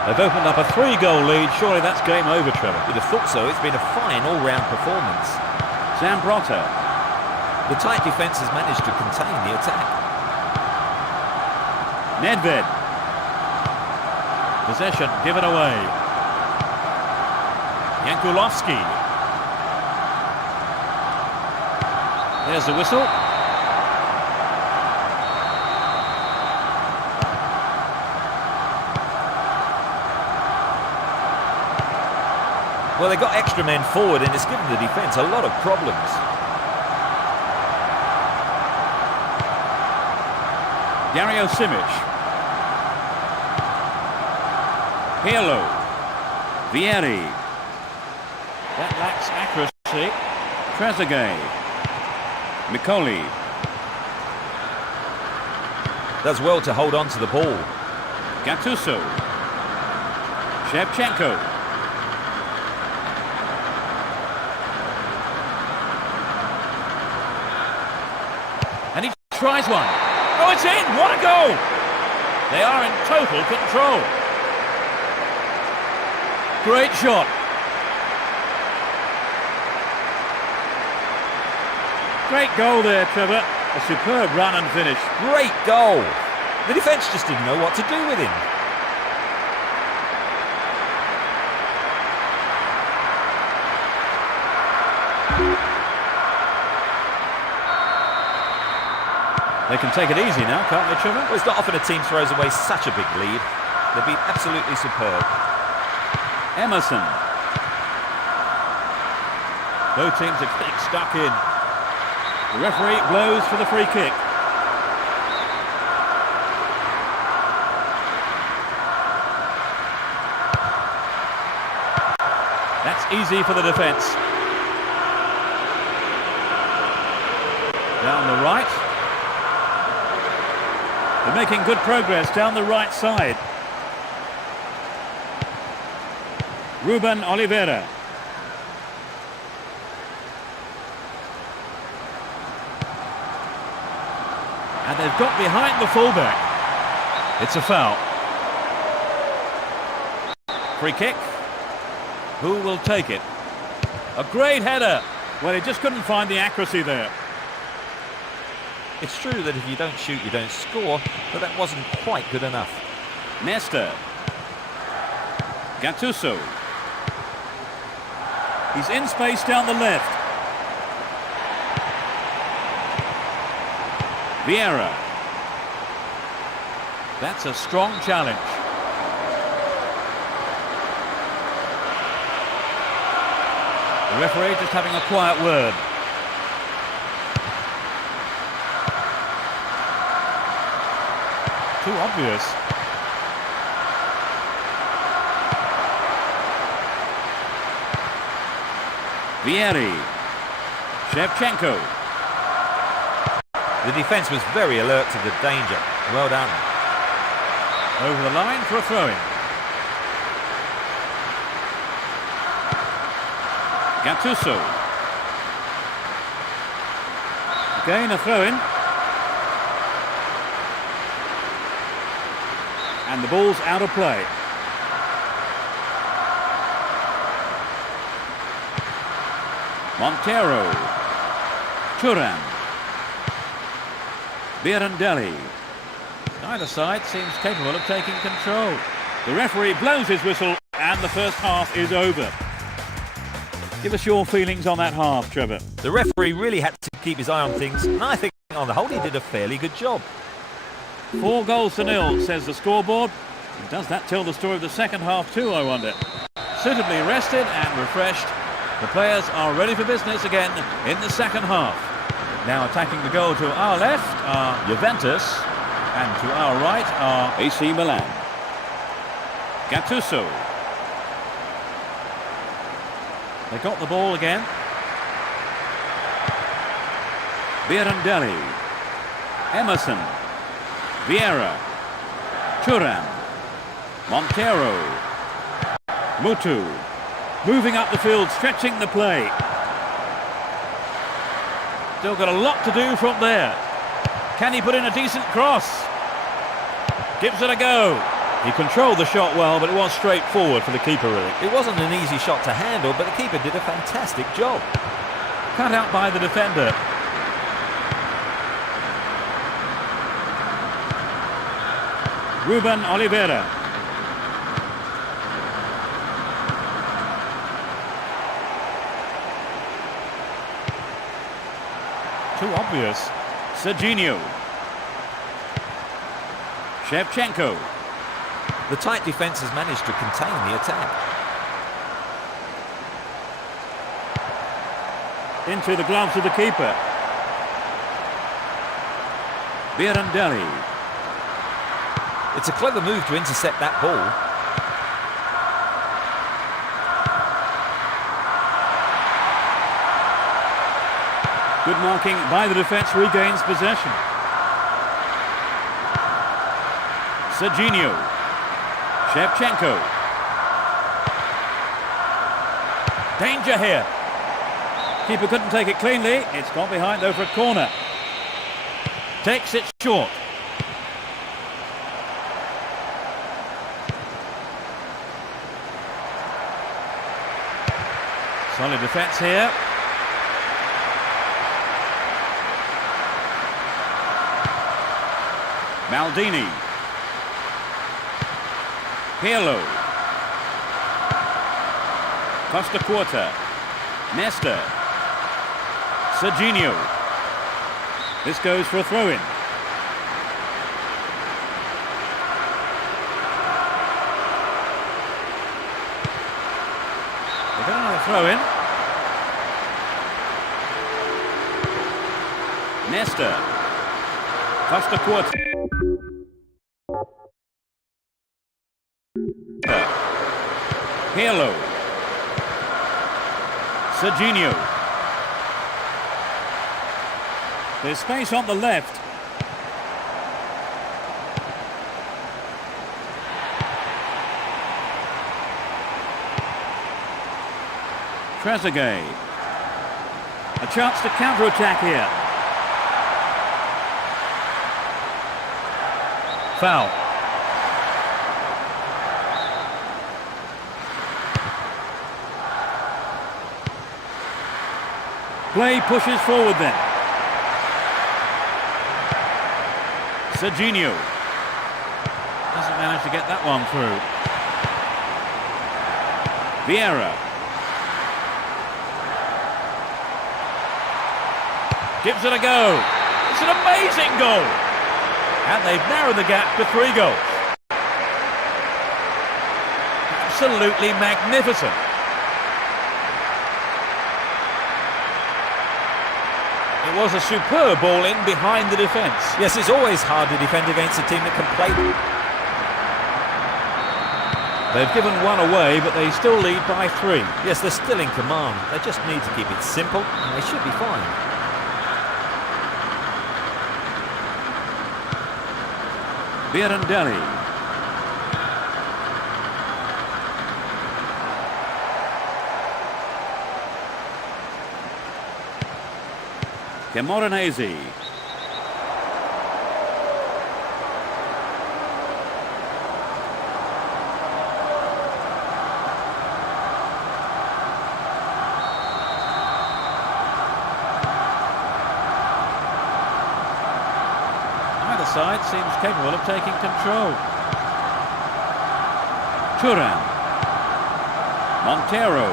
They've opened up a 3-goal lead. Surely that's game over, Trevor. You'd have thought so. It's been a fine all-round performance. Zambrotta. The tight defence has managed to contain the attack. Nedved. Possession given away. Jankulovski. There's the whistle. Well, they got extra men forward, and it's given the defence a lot of problems. Dario Simic. Pirlo. Vieri. That lacks accuracy. Trezeguet. Micoli. Does well to hold on to the ball. Gattuso. Shevchenko. And he tries one. Oh, it's in! What a goal! They are in total control. Great shot. Great goal there, Trevor. A superb run and finish. Great goal. The defence just didn't know what to do with him. They can take it easy now, can't they, Trevor? Well, it's not often a team throws away such a big lead. They've been absolutely superb. Emerson. Both teams are getting stuck in. The referee blows for the free kick. That's easy for the defence. Down the right. They're making good progress down the right side. Ruben Oliveira. And they've got behind the fullback. It's a foul. Free kick. Who will take it? A great header. Well, he just couldn't find the accuracy there. It's true that if you don't shoot, you don't score, but that wasn't quite good enough. Nesta. Gattuso. He's in space down the left. Vieira. That's a strong challenge. The referee just having a quiet word. Too obvious. Vieri. Shevchenko. The defence was very alert to the danger. Well done. Over the line for a throw-in. Gattuso. Again a throw-in. And the ball's out of play. Montero. Thuram. Birandelli. Either side seems capable of taking control. The referee blows his whistle and the first half is over. Give us your feelings on that half, Trevor. The referee really had to keep his eye on things, and I think on the whole he did a fairly good job. 4-0, says the scoreboard. And does that tell the story of the second half too, I wonder? Suitably rested and refreshed, the players are ready for business again in the second half. Now attacking the goal to our left are Juventus, and to our right are AC Milan. Gattuso. They got the ball again. Birandelli. Emerson. Vieira. Thuram. Montero. Mutu. Moving up the field, stretching the play. Still got a lot to do from there. Can he put in a decent cross? Gives it a go. He controlled the shot well, but it was straightforward for the keeper, really. It wasn't an easy shot to handle, but the keeper did a fantastic job. Cut out by the defender. Ruben Oliveira. Too obvious. Serginho. Shevchenko. The tight defence has managed to contain the attack. Into the gloves of the keeper. Birandelli. It's a clever move to intercept that ball. Good marking by the defence, regains possession. Serginho. Shevchenko. Danger here. Keeper couldn't take it cleanly. It's gone behind though for a corner. Takes it short. Solid defence here. Maldini. Pirlo. Costa Quarta. Nesta. Serginho. This goes for a throw-in. They've got another throw-in. Nesta. Costa Quarta. Pirlo. Serginho. There's space on the left. Trezeguet. A chance to counter-attack here. Foul. Play pushes forward then. Serginho. Doesn't manage to get that one through. Vieira. Gives it a go. It's an amazing goal. And they've narrowed the gap to 3 goals. Absolutely magnificent. It was a superb ball in behind the defence. Yes, it's always hard to defend against a team that can play. They've given one away, but they still lead by 3. Yes, they're still in command. They just need to keep it simple, and they should be fine. Birandelli. Camoranesi. Either side seems capable of taking control. Turan. Montero.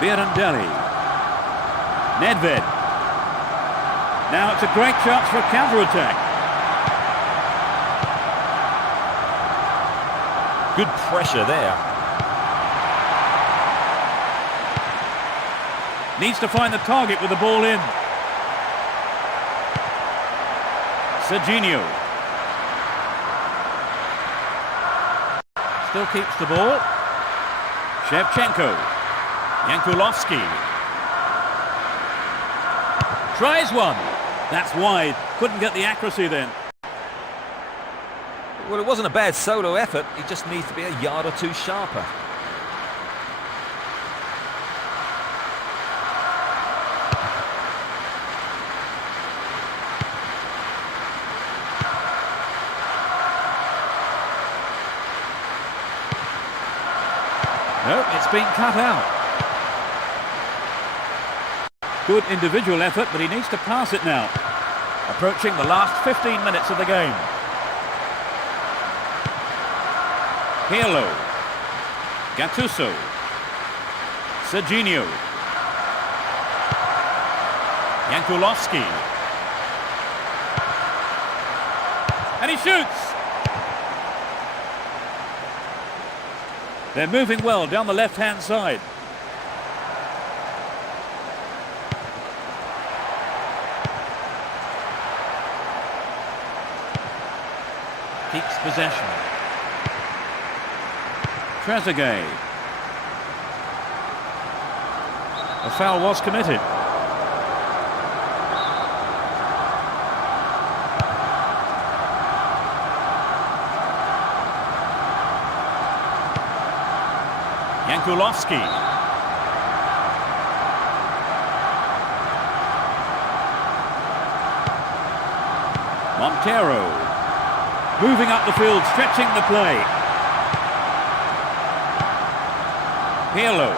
Birandelli. Nedved. Now it's a great chance for a counter-attack. Good pressure there. Needs to find the target with the ball in. Serginho. Still keeps the ball. Shevchenko. Yankulovsky. Tries one. That's wide. Couldn't get the accuracy then. Well, it wasn't a bad solo effort. He just needs to be a yard or two sharper. Nope, it's been cut out. Good individual effort, but he needs to pass it now. Approaching the last 15 minutes of the game. Pirlo. Gattuso. Serginho. Yankulovsky. And he shoots! They're moving well down the left-hand side. Keeps possession. Trezeguet. A foul was committed. Yankulovsky. Montero. Moving up the field, stretching the play. Pirlo.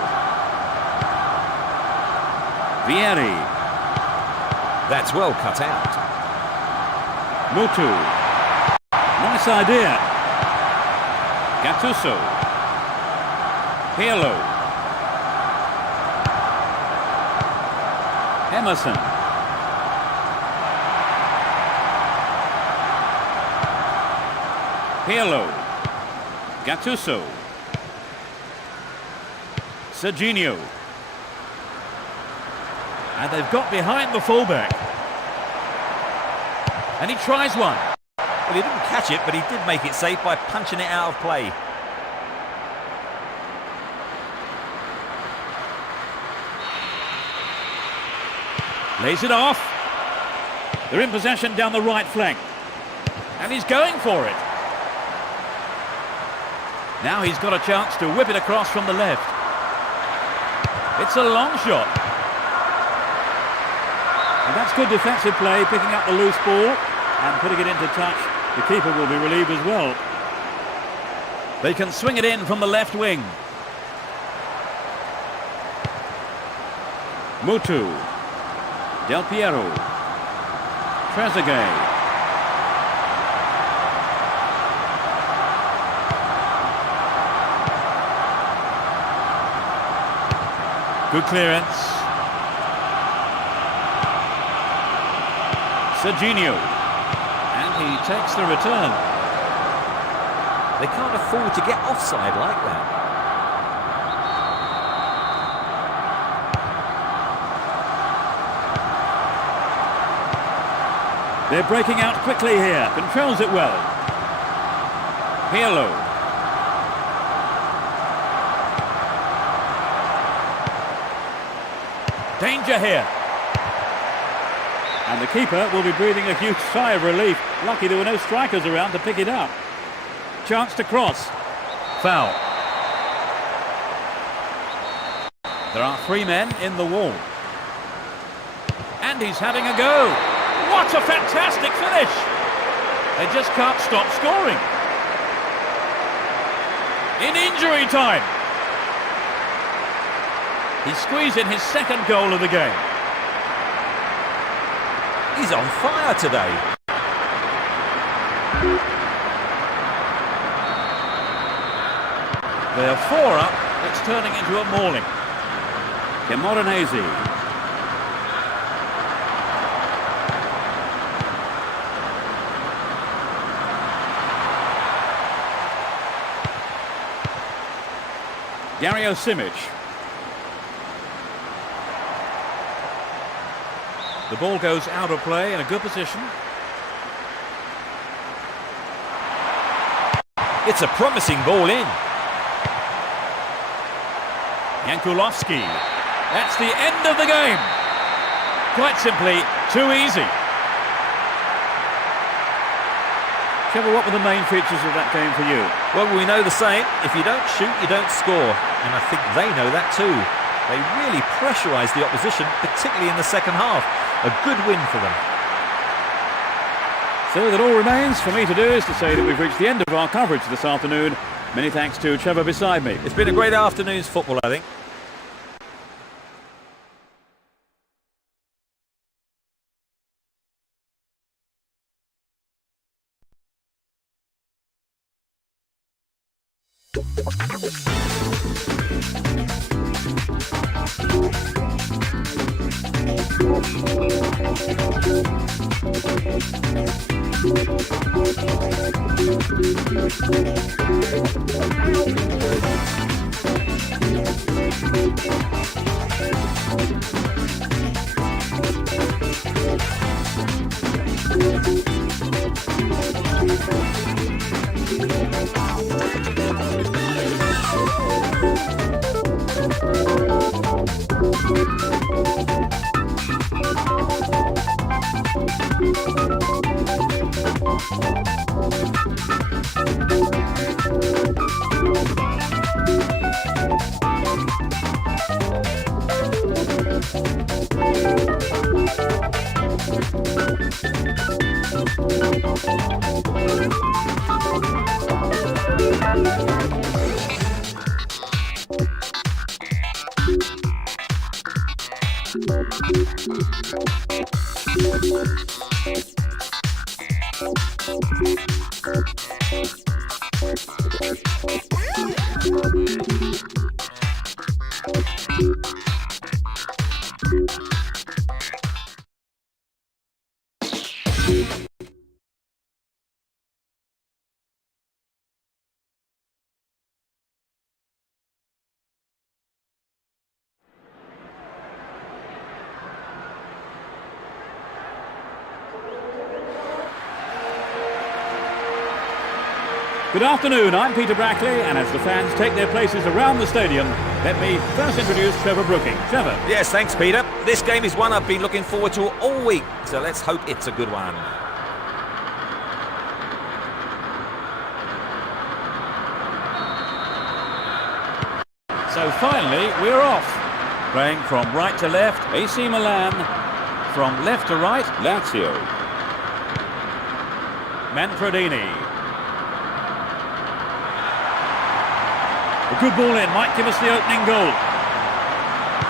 Vieri. That's well cut out. Mutu. Nice idea. Gattuso. Pirlo. Emerson. Pirlo. Gattuso. Serginho. And they've got behind the fullback. And he tries one. Well, he didn't catch it, but he did make it safe by punching it out of play. Lays it off. They're in possession down the right flank. And he's going for it. Now he's got a chance to whip it across from the left. It's a long shot. And that's good defensive play, picking up the loose ball and putting it into touch. The keeper will be relieved as well. They can swing it in from the left wing. Mutu. Del Piero. Trezeguet. Good clearance. Serginho. And he takes the return. They can't afford to get offside like that. They're breaking out quickly here. Controls it well. Pirlo. Danger here. And the keeper will be breathing a huge sigh of relief. Lucky there were no strikers around to pick it up. Chance to cross. Foul. There are 3 men in the wall. And he's having a go. What a fantastic finish! They just can't stop scoring. In injury time. He squeezed in his 2nd goal of the game. He's on fire today. They're 4 up. It's turning into a mauling. Camoranesi. Dario Simic. The ball goes out of play in a good position. It's a promising ball in. Jankulovski. That's the end of the game. Quite simply, too easy. Trevor, what were the main features of that game for you? Well, we know the saying, if you don't shoot, you don't score. And I think they know that too. They really pressurised the opposition, particularly in the second half. A good win for them. So that all remains for me to do is to say that we've reached the end of our coverage this afternoon. Many thanks to Trevor beside me. It's been a great afternoon's football, I think. Good afternoon, I'm Peter Brackley, and as the fans take their places around the stadium, let me first introduce Trevor Brooking. Trevor. Yes, thanks, Peter. This game is one I've been looking forward to all week, so let's hope it's a good one. So finally, we're off. Playing from right to left, AC Milan. From left to right, Lazio. Manfredini. A good ball in, might give us the opening goal.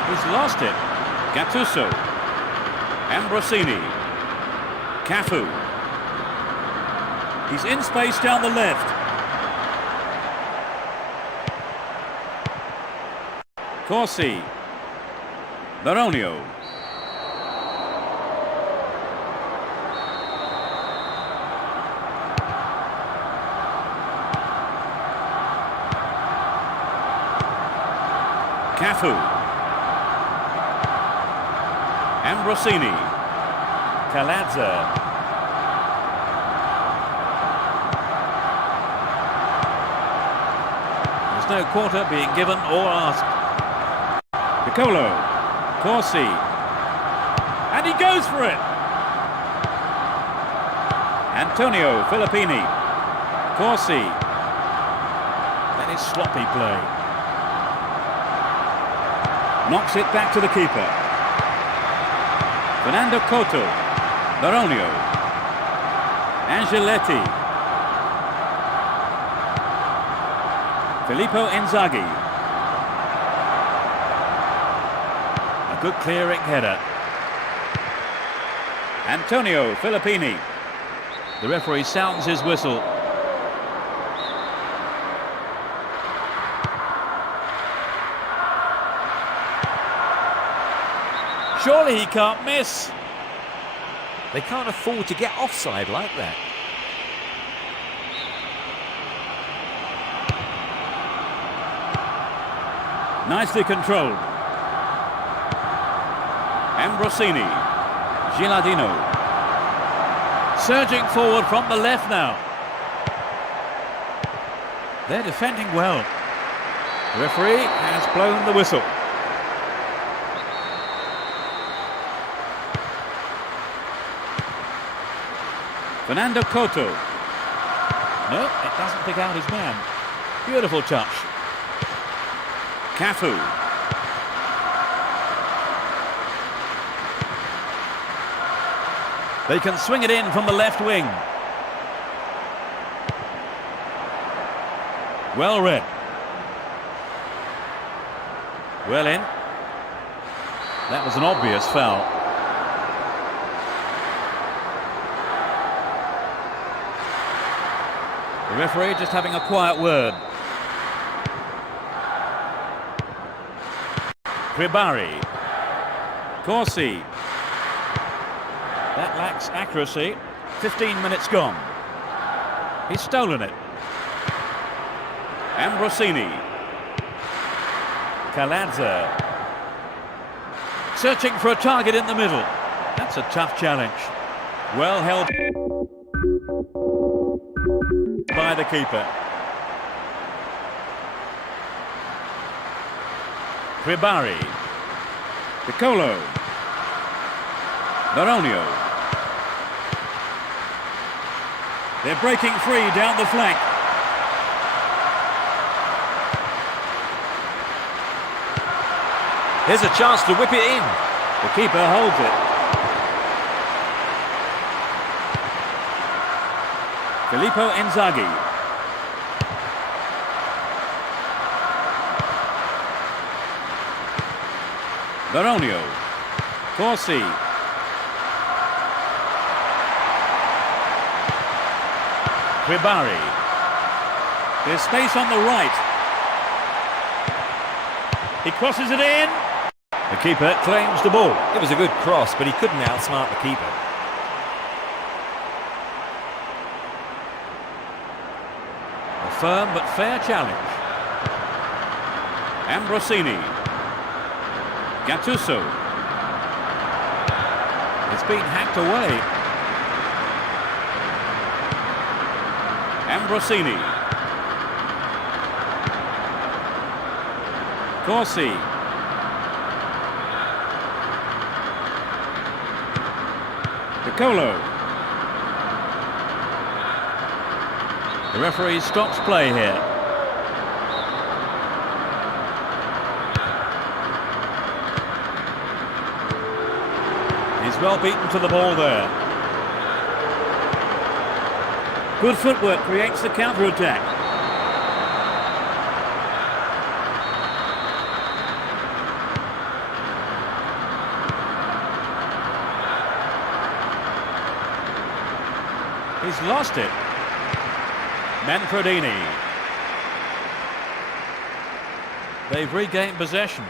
He's lost it. Gattuso. Ambrosini. Cafu. He's in space down the left. Corsi. Baronio. Cafu. Ambrosini. Calazza. There's no quarter being given or asked. Piccolo. Corsi. And he goes for it. Antonio Filippini. Corsi. That is sloppy play. Knocks it back to the keeper. Fernando Couto. Baronio. Angeletti. Filippo Inzaghi. A good clearing header. Antonio Filippini. The referee sounds his whistle. Surely he can't miss. They can't afford to get offside like that. Nicely controlled. Ambrosini. Gilardino. Surging forward from the left now. They're defending well. The referee has blown the whistle. Fernando Couto. No, it doesn't pick out his man. Beautiful touch. Cafu. They can swing it in from the left wing. Well read. Well in. That was an obvious foul. The referee just having a quiet word. Ribari. Corsi. That lacks accuracy. 15 minutes gone. He's stolen it. Ambrosini. Caladza. Searching for a target in the middle. That's a tough challenge. Well held by the keeper. Ribari. Piccolo. Baronio. They're breaking free down the flank. Here's a chance to whip it in. The keeper holds it. Filippo Inzaghi. Baronio. Corsi. Ribari. There's space on the right. He crosses it in. The keeper claims the ball. It was a good cross, but he couldn't outsmart the keeper. A firm but fair challenge. Ambrosini. Gattuso. It's been hacked away. Ambrosini. Corsi. Piccolo. The referee stops play here. He's well beaten to the ball there. Good footwork creates the counter-attack. He's lost it. Manfredini. They've regained possession.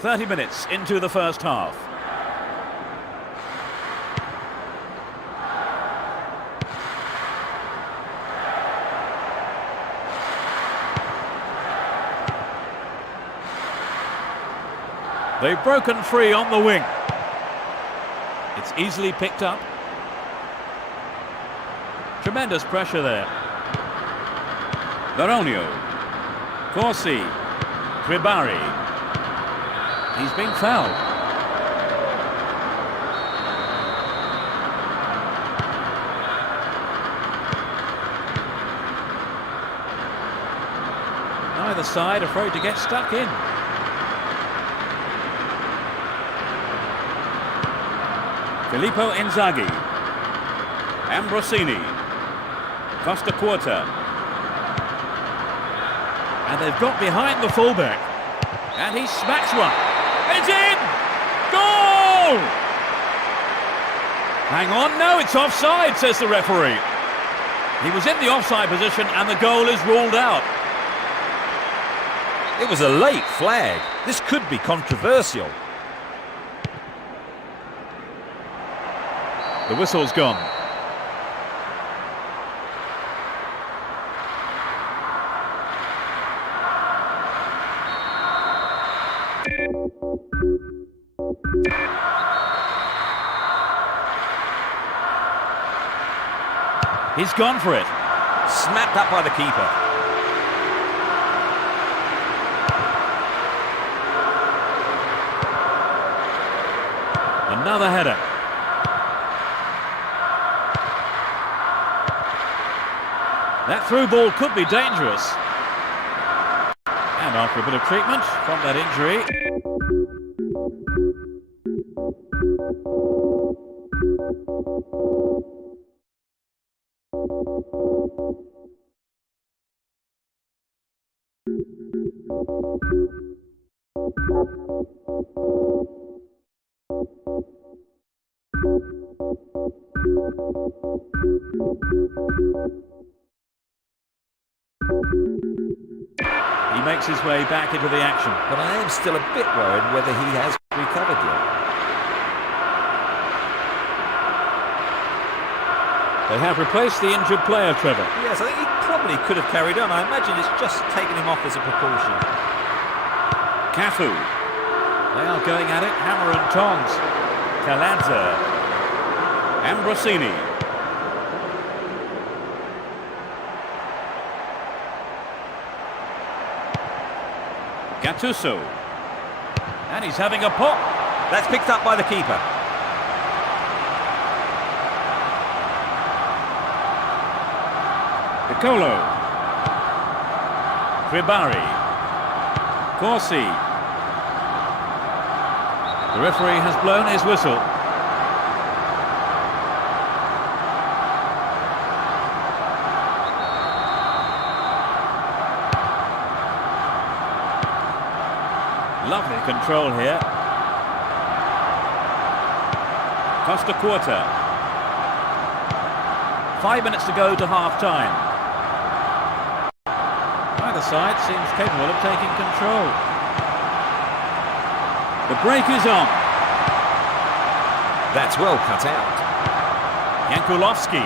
30 minutes into the first half. They've broken free on the wing. It's easily picked up. Tremendous pressure there. Baronio. Corsi. Ribari. He's been fouled. Neither side afraid to get stuck in. Filippo Inzaghi. Ambrosini. Costa Quarta. And they've got behind the fullback. And he smacks one. It's in! Goal! Hang on, no, it's offside, says the referee. He was in the offside position and the goal is ruled out. It was a late flag. This could be controversial. The whistle's gone. He's gone for it. Snapped up by the keeper. Another header. That through ball could be dangerous. And after a bit of treatment from that injury. He makes his way back into the action. But I am still a bit worried whether he has recovered yet. They have replaced the injured player, Trevor. Yes, I think he probably could have carried on. I imagine it's just taken him off as a precaution. Cafu. They are going at it, hammer and tongs. Calanza. Ambrosini. Gattuso. And he's having a pop. That's picked up by the keeper. Piccolo. Cribari. Corsi. The referee has blown his whistle. Lovely control here. Costa Quarta. 5 minutes to go to half-time. Either side seems capable of taking control. The break is on. That's well cut out. Jankulovski.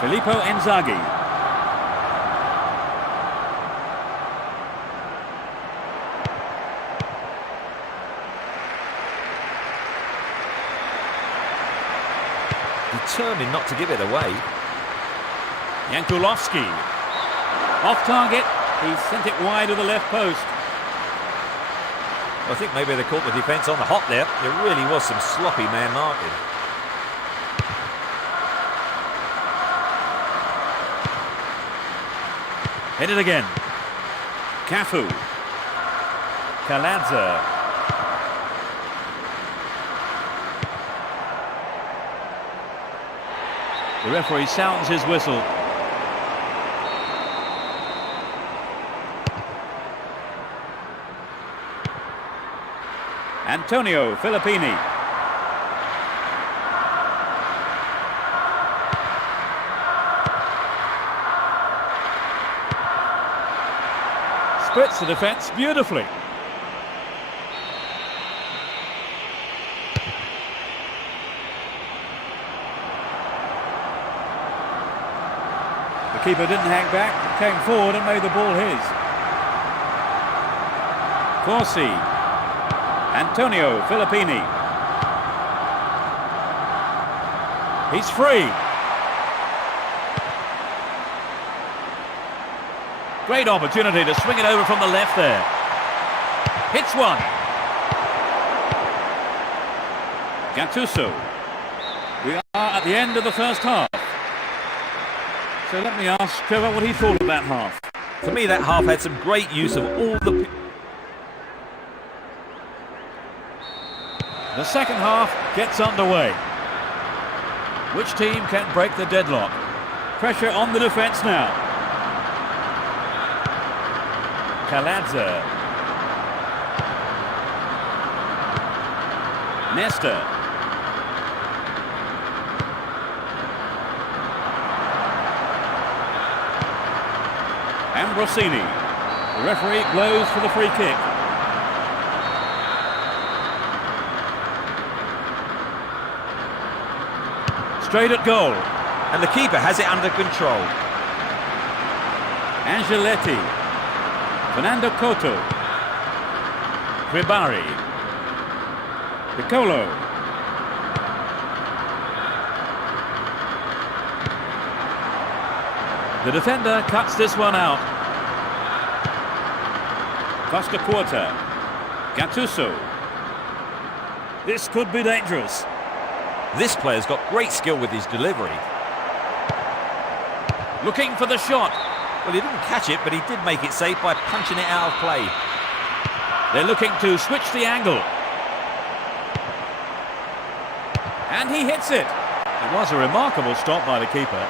Filippo Inzaghi. Determined not to give it away. Jankulovski. Off target. He sent it wide of the left post. I think maybe they caught the defence on the hop there. There really was some sloppy man marking. Hit it again. Cafu. Calanza. The referee sounds his whistle. Antonio Filippini. Splits the defence beautifully. The keeper didn't hang back, came forward and made the ball his. Corsi. Antonio Filippini. He's free. Great opportunity to swing it over from the left there. Hits one. Gattuso. We are at the end of the first half. So let me ask Trevor what he thought of that half. For me, that half had some great use of all the... The second half gets underway. Which team can break the deadlock? Pressure on the defence now. Kaladze. Nesta. Ambrosini. The referee blows for the free kick. Straight at goal. And the keeper has it under control. Angeletti. Fernando Couto. Ribari. Piccolo. The defender cuts this one out. Costa Quarta. Gattuso. This could be dangerous. This player's got great skill with his delivery. Looking for the shot. Well, he didn't catch it, but he did make it safe by punching it out of play. They're looking to switch the angle. And he hits it. It was a remarkable stop by the keeper.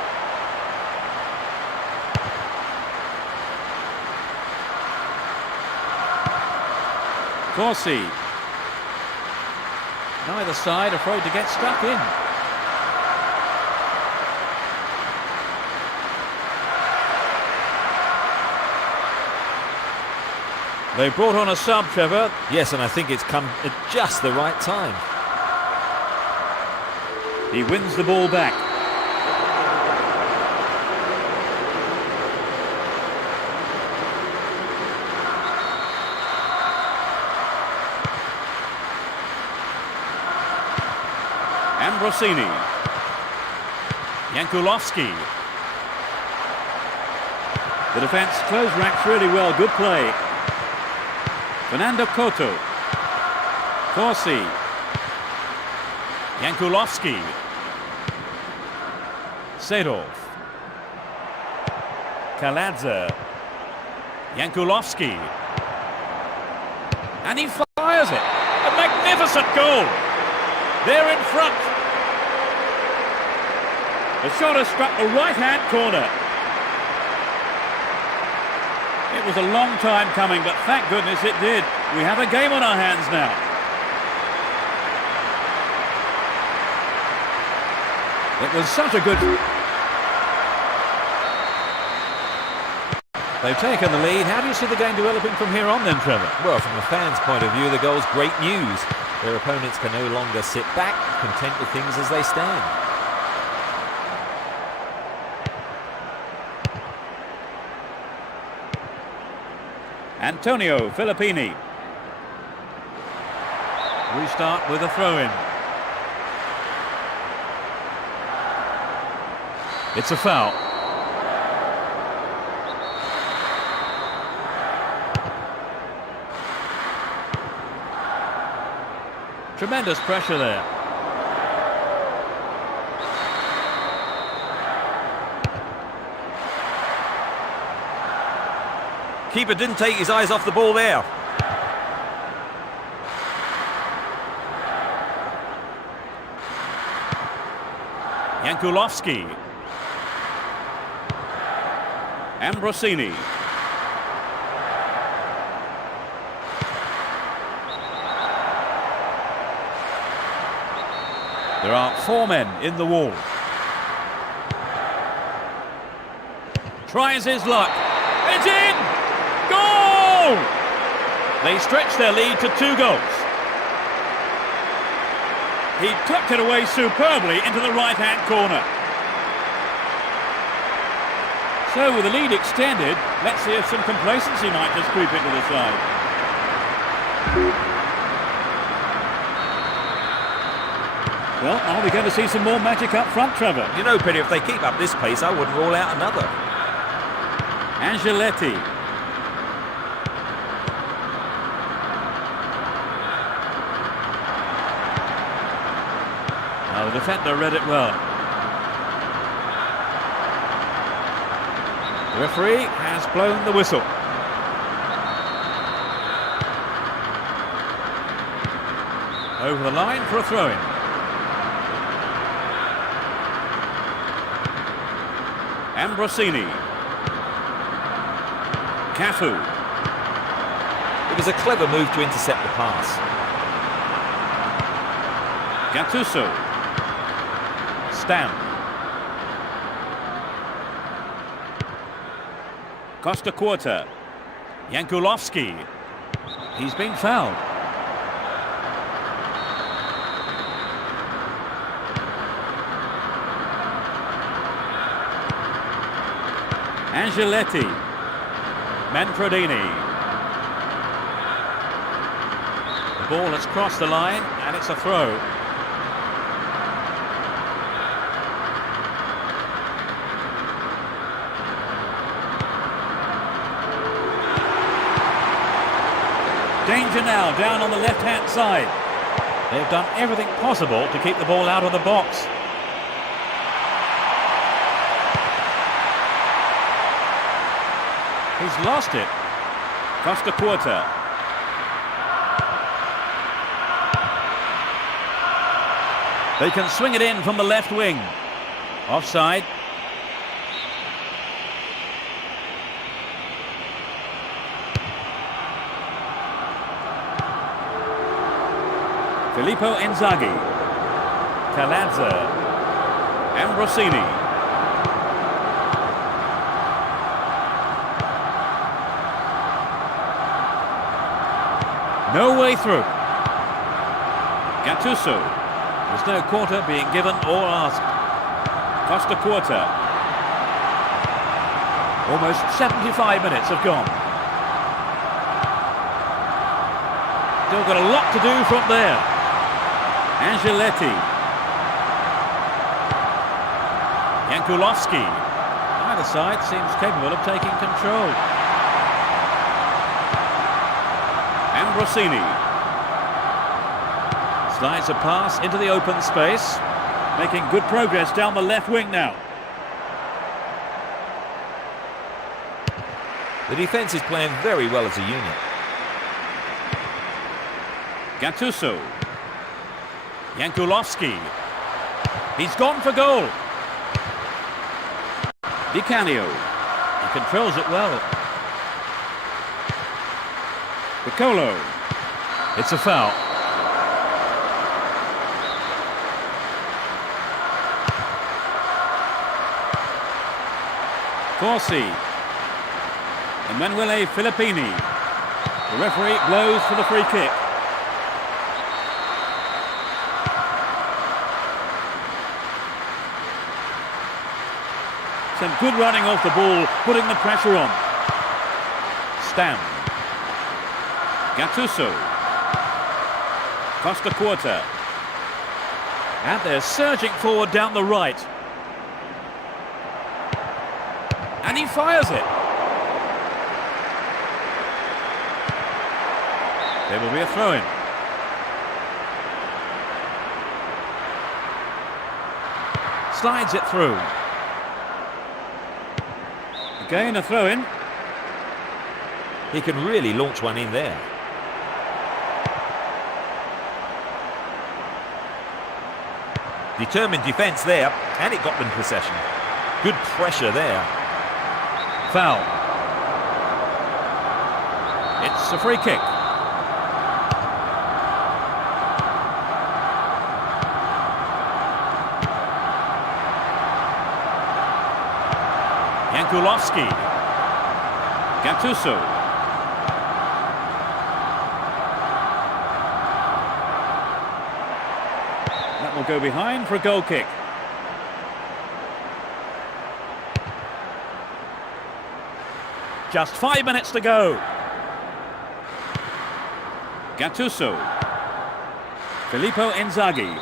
Corsi. Neither side afraid to get stuck in. They brought on a sub, Trevor. Yes, and I think it's come at just the right time. He wins the ball back. Ambrosini. Jankulovski. The defence closed ranks really well. Good play. Fernando Couto. Corsi. Jankulovski. Sedorf. Kaladze. Jankulovski. And he fires it. A magnificent goal. They're in front. The shot has struck the right-hand corner. It was a long time coming, but thank goodness it did. We have a game on our hands now. It was such a good... They've taken the lead. How do you see the game developing from here on then, Trevor? Well, from the fans' point of view, the goal's great news. Their opponents can no longer sit back, content with things as they stand. Antonio Filippini. We start with a throw-in. It's a foul. Tremendous pressure there. Keeper didn't take his eyes off the ball there. Jankulovski. Ambrosini. There are 4 men in the wall. Tries his luck. It's in! Goal! They stretch their lead to 2 goals. He tucked it away superbly into the right-hand corner. So with the lead extended, let's see if some complacency might just creep into the side. Well, are we going to see some more magic up front, Trevor? You know, Peter, if they keep up this pace, I wouldn't rule out another. Angeletti. Now the defender read it well. The referee has blown the whistle. Over the line for a throw-in. Ambrosini. Cafu. It was a clever move to intercept the pass. Gattuso. Stam. Costa Quarta. Jankulovski. He's been fouled. Angeletti. Manfredini. The ball has crossed the line and it's a throw. Danger now down on the left-hand side. They've done everything possible to keep the ball out of the box. He's lost it. Costa Quarta. They can swing it in from the left wing. Offside. Filippo Inzaghi. Calazza. Ambrosini. No way through. Gattuso. There's no quarter being given or asked. Costa Quarta. Almost 75 minutes have gone. Still got a lot to do from there. Angeletti. Jankulovski. Either side seems capable of taking control. Ambrosini. Slides a pass into the open space. Making good progress down the left wing now. The defence is playing very well as a unit. Gattuso. Jankulovski. He's gone for goal. Di Canio. He controls it well. Piccolo. It's a foul. Corsi. Emanuele Filippini. The referee blows for the free kick. Some good running off the ball, putting the pressure on. Stam. Gattuso. Costa Quarta. And they're surging forward down the right. And he fires it. There will be a throw-in. Slides it through. Again a throw-in. He can really launch one in there. Determined defence there, and it got them possession. Good pressure there. Foul. It's a free kick. Jankulovski. Gattuso. That will go behind for a goal kick. Just 5 minutes to go. Gattuso. Filippo Inzaghi.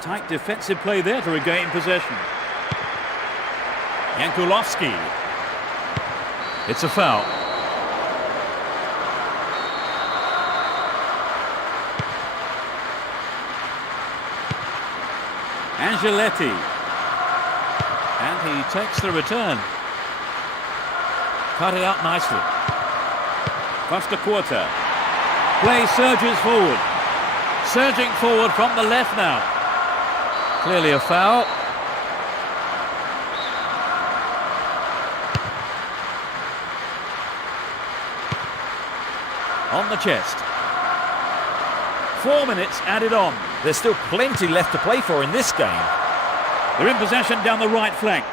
Tight defensive play there to regain possession. Jankulovski. It's a foul. Angeletti. And he takes the return. Cut it out nicely. Costa Quarta. Play surges forward. Surging forward from the left now. Clearly a foul. On the chest. 4 minutes added on. There's still plenty left to play for in this game. They're in possession down the right flank.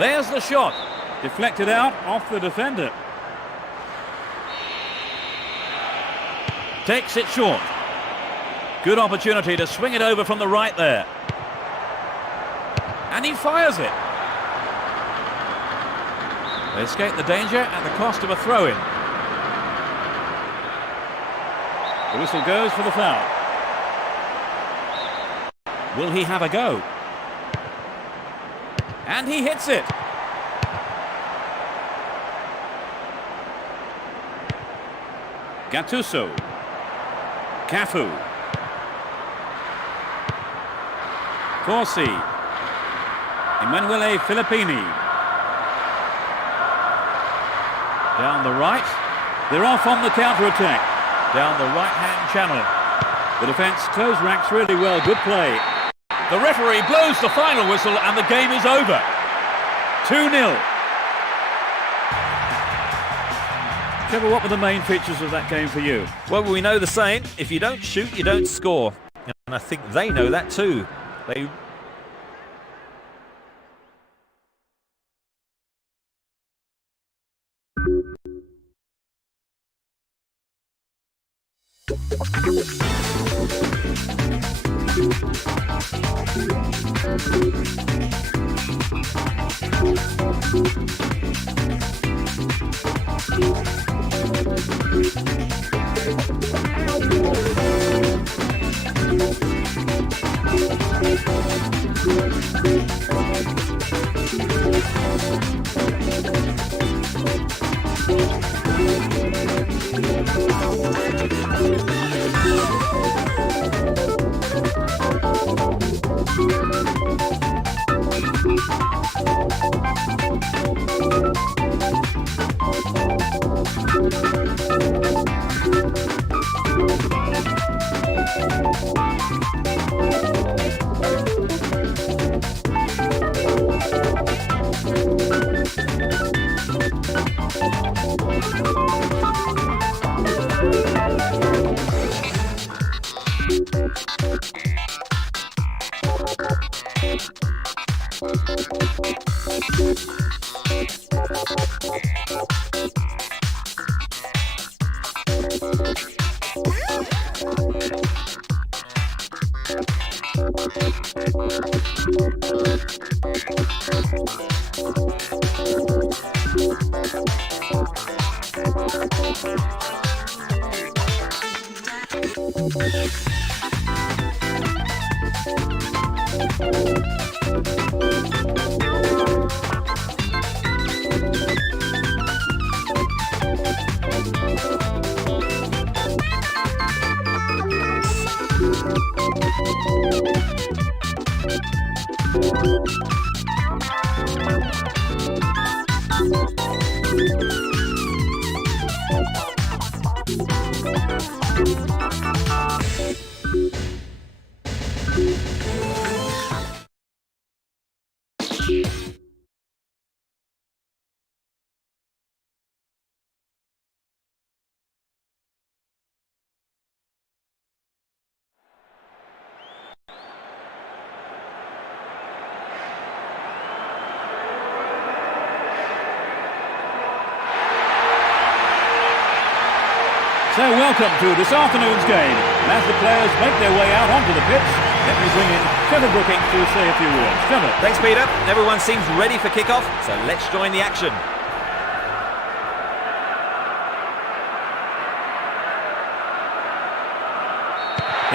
There's the shot. Deflected out off the defender. Takes it short. Good opportunity to swing it over from the right there. And he fires it. They escape the danger at the cost of a throw-in. The whistle goes for the foul. Will he have a go? And he hits it. Gattuso. Cafu. Corsi. Emanuele Filippini. Down the right. They're off on the counter-attack. Down the right-hand channel. The defence close ranks really well. Good play. The referee blows the final whistle and the game is over. 2-0. Trevor, what were the main features of that game for you? Well, we know the saying, if you don't shoot, you don't score. And I think they know that too. They... So welcome to this afternoon's game. As the players make their way out onto the pitch, let me bring in Trevor Brooking to say a few words. Trevor. Thanks, Peter. Everyone seems ready for kick-off, so let's join the action.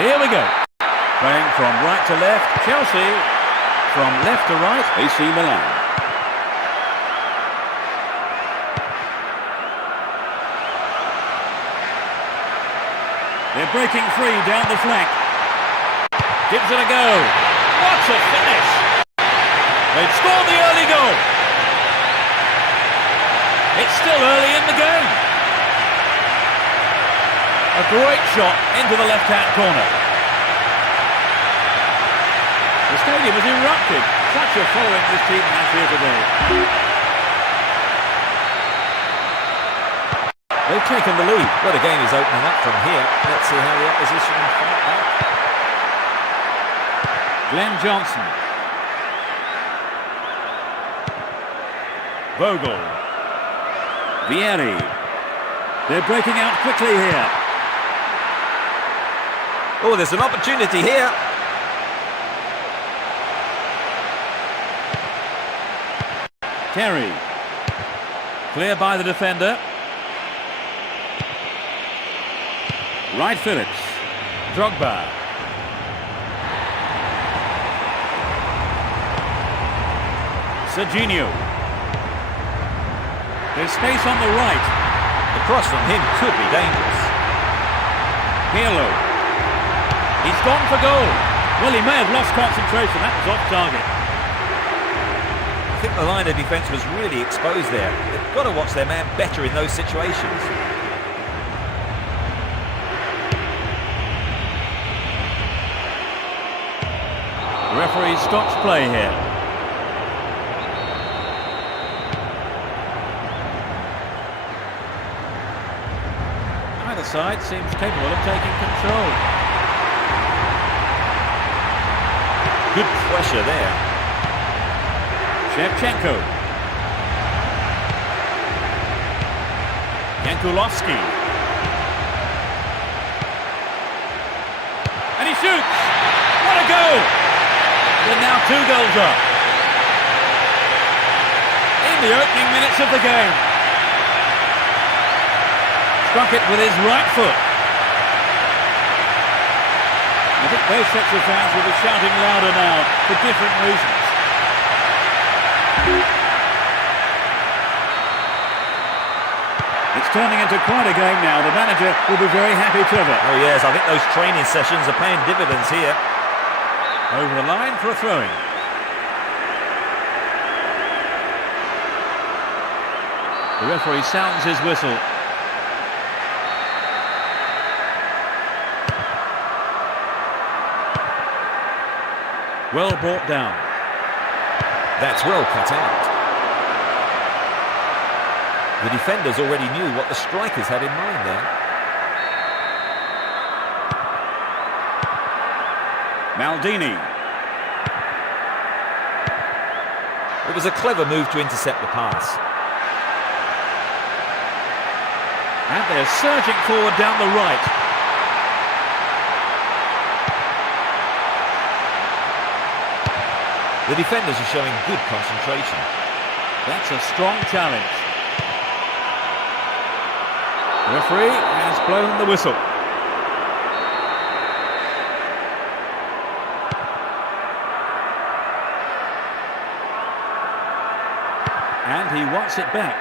Here we go. Playing from right to left, Chelsea. From left to right, AC Milan. They're breaking free down the flank. Gives it a go. What a finish! They've scored the early goal. It's still early in the game. A great shot into the left-hand corner. The stadium has erupted. Such a following this team has here today. They've taken the lead. Well, the game is opening up from here. Let's see how the opposition fight back. Glenn Johnson. Vogel. Vieri. They're breaking out quickly here. Oh, there's an opportunity here. Terry. Clear by the defender. Right Phillips. Drogba. Serginho. There's space on the right. The cross from him could be dangerous. Pirlo. He's gone for goal. Well, he may have lost concentration. That was off target. I think the line of defence was really exposed there. They've got to watch their man better in those situations. The referee stops play here. Either side seems capable of taking control. Good pressure there. Shevchenko. Jankulovski. And he shoots! What a goal! They're now 2 goals up. In the opening minutes of the game. Struck it with his right foot. I think both sets of fans will be shouting louder now for different reasons. It's turning into quite a game now. The manager will be very happy to have it. Oh yes, I think those training sessions are paying dividends here. Over the line for a throw-in. The referee sounds his whistle. Well brought down. That's well cut out. The defenders already knew what the strikers had in mind there. Maldini. It was a clever move to intercept the pass. And they're surging forward down the right. The defenders are showing good concentration. That's a strong challenge. The referee has blown the whistle. And he wants it back.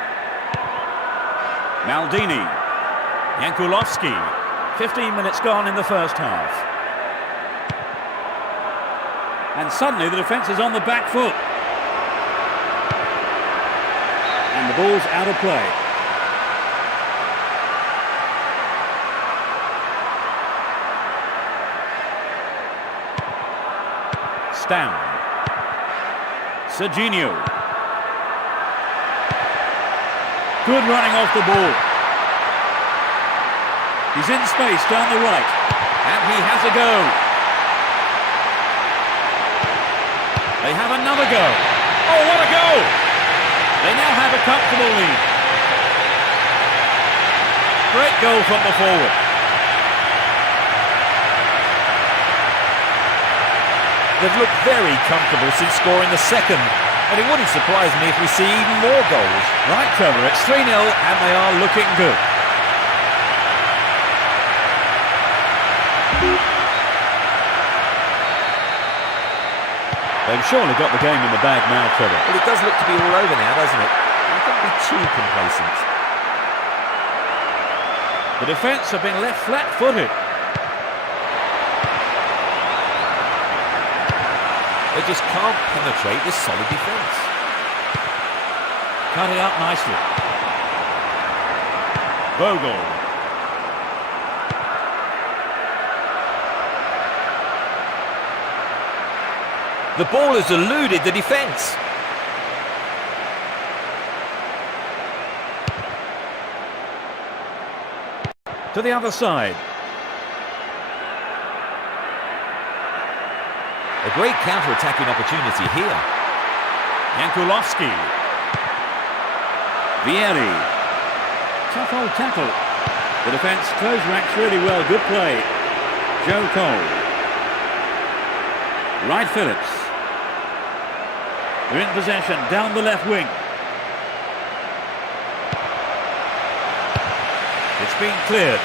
Maldini. Jankulovski. 15 minutes gone in the first half. And suddenly the defence is on the back foot. And the ball's out of play. Stam. Serginho. Good running off the ball. He's in space down the right. And he has a go. They have another go. Oh, what a goal! They now have a comfortable lead. Great goal from the forward. They've looked very comfortable since scoring the second, and it wouldn't surprise me if we see even more goals. Right, Trevor, it's 3-0 and they are looking good. They've surely got the game in the bag now, Trevor. Well, it does look to be all over now, doesn't it? You can't be too complacent. The defence have been left flat-footed. They just can't penetrate this solid defence. Cut it up nicely. Vogel. The ball has eluded the defence. To the other side. A great counter-attacking opportunity here. Jankulovski. Vieri. Tough old tackle. The defence close ranks really well. Good play. Joe Cole. Wright Phillips. They're in possession down the left wing. It's been cleared.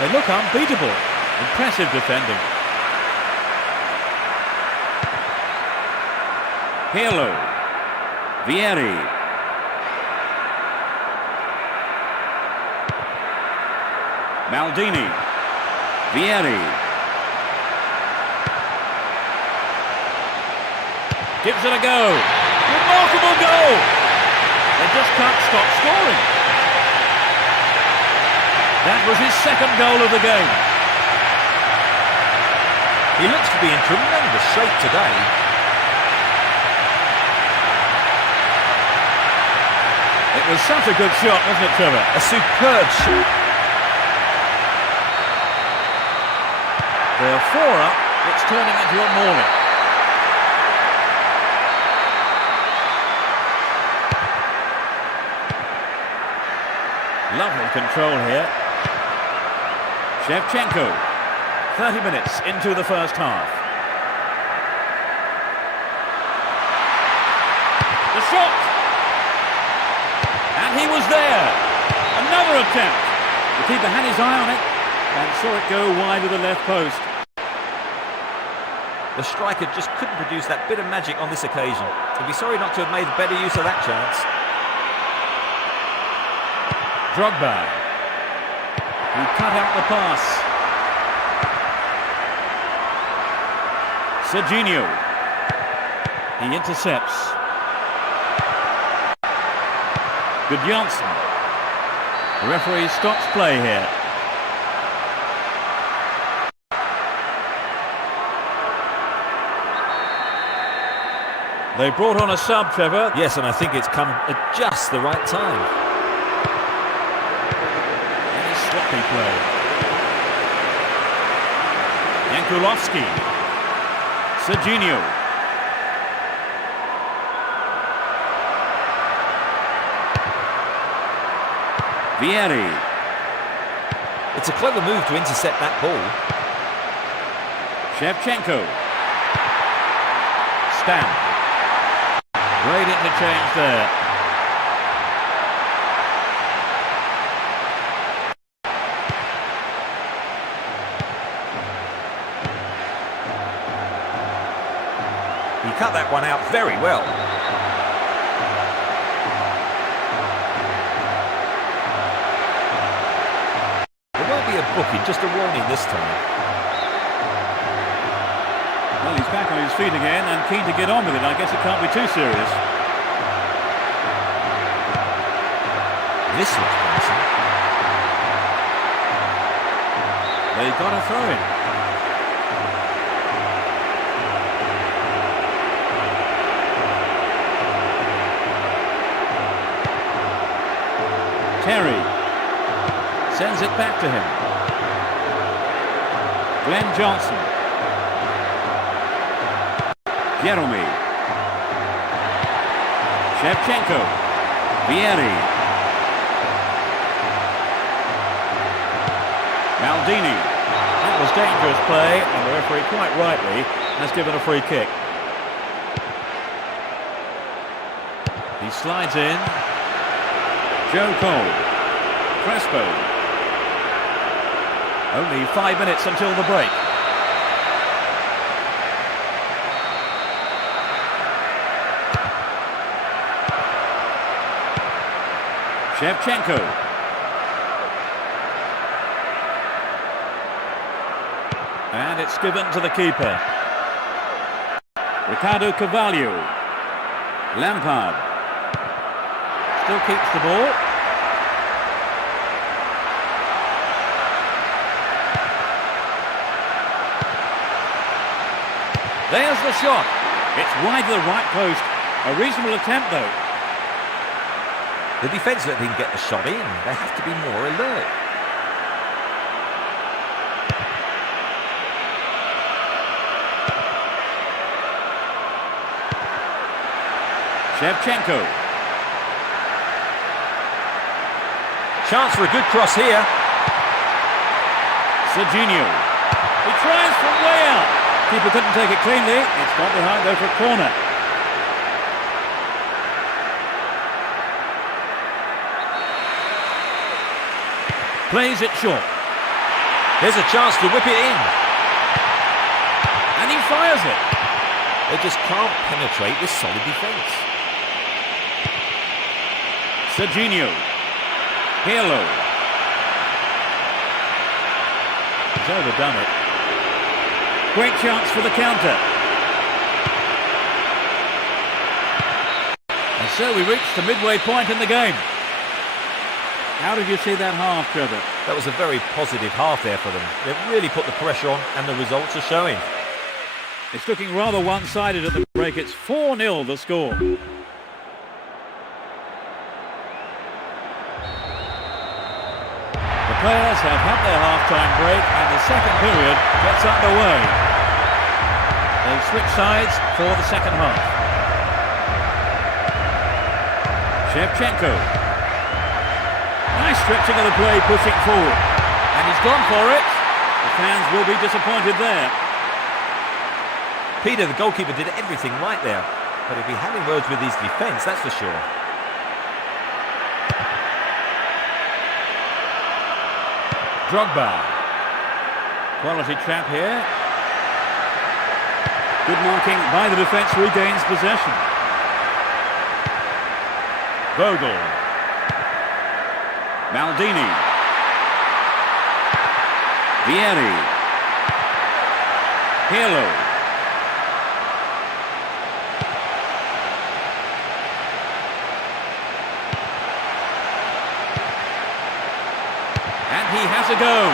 They look unbeatable. Impressive defending. Pirlo. Vieri. Maldini. Vieri. Gives it a go. Remarkable goal. They just can't stop scoring. That was his second goal of the game. He looks to be in tremendous shape today. It was such a good shot, wasn't it, Trevor? A superb shot. They're 4 up. It's turning into a morning. Lovely control here. Shevchenko. 30 minutes into the first half. The shot! And he was there. Another attempt. The keeper had his eye on it and saw it go wide of the left post. The striker just couldn't produce that bit of magic on this occasion. He'd be sorry not to have made better use of that chance. Drogba. He cut out the pass. Serginho. He intercepts. Good Janssen. The referee stops play here. They brought on a sub, Trevor. Yes, and I think it's come at just the right time. Any sloppy play. Jankulovski. Serginho. Vieri. It's a clever move to intercept that ball. Shevchenko. Stamp. Great interchange there. He cut that one out very well. There won't be a booking, just a warning this time. Well, he's back on his feet again and keen to get on with it. I guess it can't be too serious. This looks promising. They got a throw in. Terry sends it back to him. Glenn Johnson. Jeremy. Shevchenko. Vieri. Maldini. That was dangerous play, and the referee quite rightly has given a free kick. He slides in. Joe Cole. Crespo. Only 5 minutes until the break. Shevchenko. And it's given to the keeper. Ricardo Carvalho. Lampard. Still keeps the ball. There's the shot. It's wide to the right post. A reasonable attempt, though. The defence let him get the shot in. They have to be more alert. Shevchenko. Chance for a good cross here. Serginho. He tries from way out. Keeper couldn't take it cleanly. It's got behind though for a corner. Plays it short. There's a chance to whip it in. And he fires it. They just can't penetrate this solid defence. Serginho. Pirlo. He's overdone it. Great chance for the counter. And so we reached the midway point in the game. How did you see that half, Trevor? That was a very positive half there for them. They've really put the pressure on and the results are showing. It's looking rather one-sided at the break. It's 4-0 the score. The players have had their half-time break and the second period gets underway. They've switched sides for the second half. Shevchenko. Nice stretching of the play, pushing forward. And he's gone for it. The fans will be disappointed there. Peter, the goalkeeper, did everything right there. But if he had any words with his defence, that's for sure. Drogba. Quality trap here. Good marking by the defence, regains possession. Vogel. Maldini. Vieri. Pirlo. And he has a go.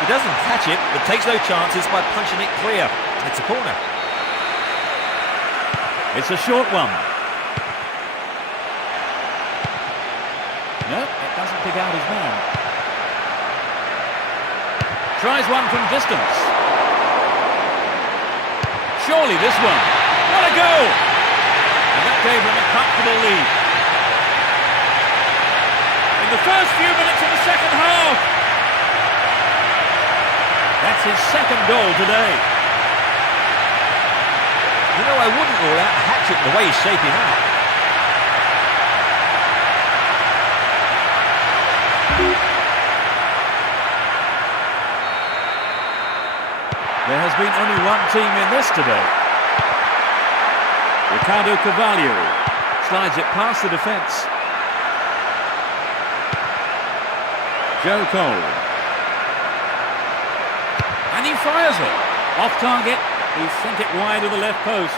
He doesn't catch it, but takes no chances by punching it clear. It's a corner. It's a short one. No, it doesn't pick out his man. Tries one from distance. Surely this one. What a goal! And that gave him a comfortable lead. In the first few minutes of the second half. That's his second goal today. You know, I wouldn't rule out a hat-trick the way he's shaping up. There has been only one team in this today. Ricardo Carvalho slides it past the defence. Joe Cole. And he fires it. Off target. He sent it wide of the left post.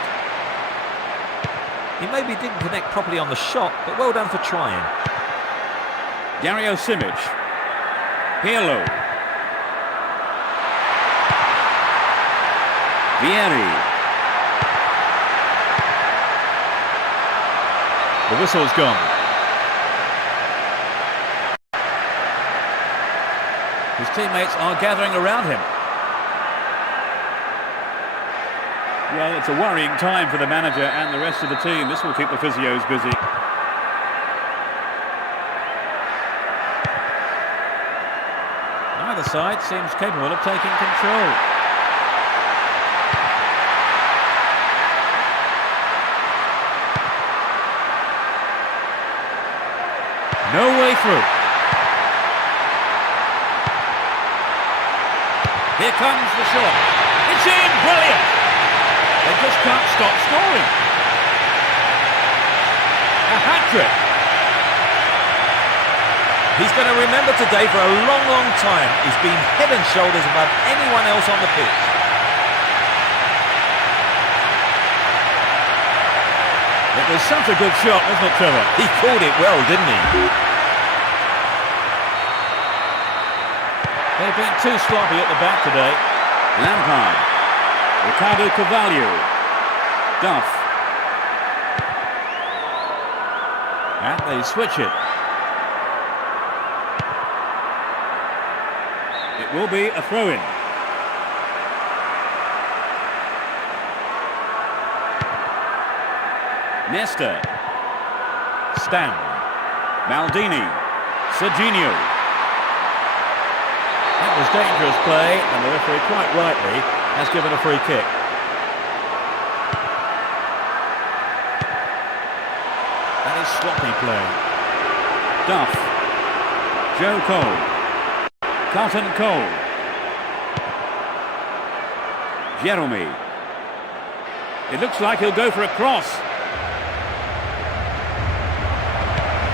He maybe didn't connect properly on the shot, but well done for trying. Dario Simic. Pirlo. Vieri. The whistle's gone. His teammates are gathering around him. Well, it's a worrying time for the manager and the rest of the team. This will keep the physios busy. Neither side seems capable of taking control. No way through. Here comes the shot. It's in! Brilliant! They just can't stop scoring. A hat-trick. He's going to remember today for a long, long time. He's been head and shoulders above anyone else on the pitch. It was such a good shot, wasn't it, Trevor? He called it well, didn't he? They've been too sloppy at the back today. Lampard. Ricardo Carvalho. Duff. And they switch it. It will be a throw-in. Nesta. Stan. Maldini. Serginho. That was dangerous play, and the referee quite rightly has given a free kick. That is sloppy play. Duff. Joe Cole. Carlton Cole. Jeremy. It looks like he'll go for a cross.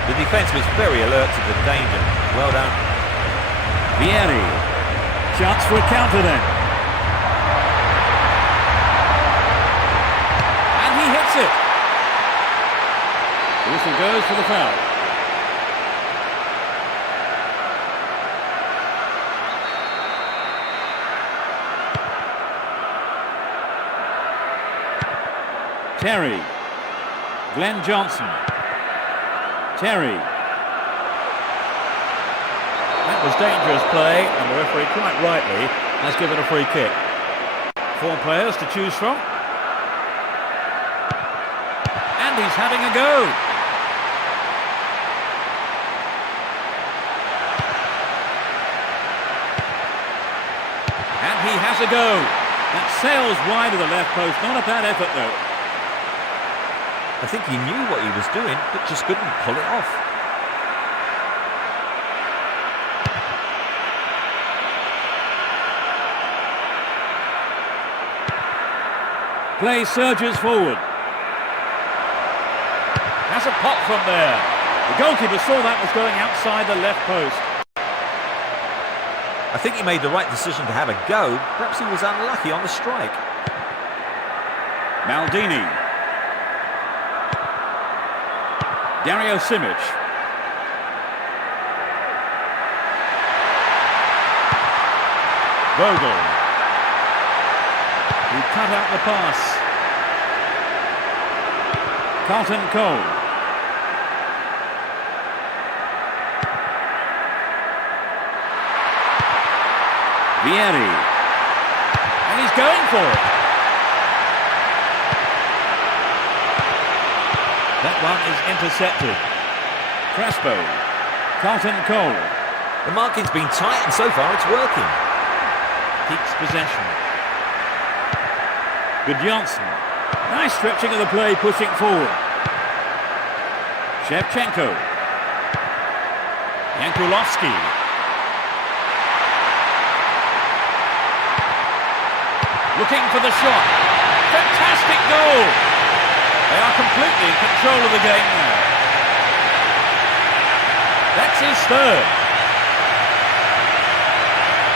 The defence was very alert to the danger. Well done. Vieri. Chance for a counter then. And he hits it. The whistle goes for the foul. Terry. Glenn Johnson. Terry. That was dangerous play, and the referee quite rightly has given a free kick. 4 players to choose from. And he's having a go. And he has a go. That sails wide of the left post. Not a bad effort, though. I think he knew what he was doing, but just couldn't pull it off. Play surges forward. Has a pop from there. The goalkeeper saw that was going outside the left post. I think he made the right decision to have a go. Perhaps he was unlucky on the strike. Maldini. Dario Simic. Vogel. Who cut out the pass. Carlton Cole. Vieri. And he's going for it. That one is intercepted. Crespo. Carlton Cole. The marking's been tight, and so far it's working. Keeps possession. Gudjonsson. Nice stretching of the play, pushing forward. Shevchenko. Yankulovsky. Looking for the shot. Fantastic goal! They are completely in control of the game now. That's his third.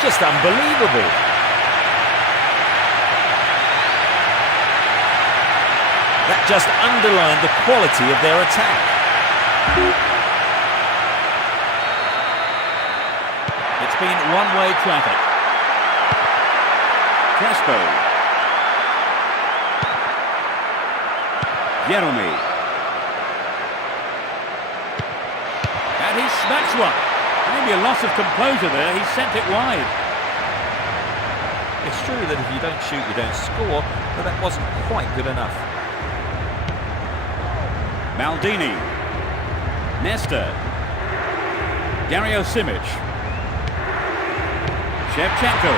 Just unbelievable. That just underlined the quality of their attack. It's been one-way traffic. Crespo. Jeremy. And he smacks one. Maybe a loss of composure there. He sent it wide. It's true that if you don't shoot, you don't score, but that wasn't quite good enough. Maldini. Nesta. Dario Simic. Shevchenko.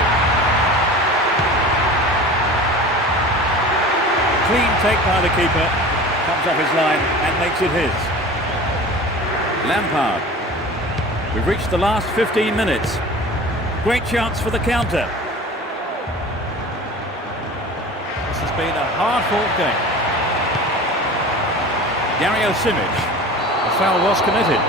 Clean take by the keeper. Comes off his line and makes it his. Lampard. We've reached the last 15 minutes. Great chance for the counter. This has been a hard-fought game. Dario Simic. The foul was committed.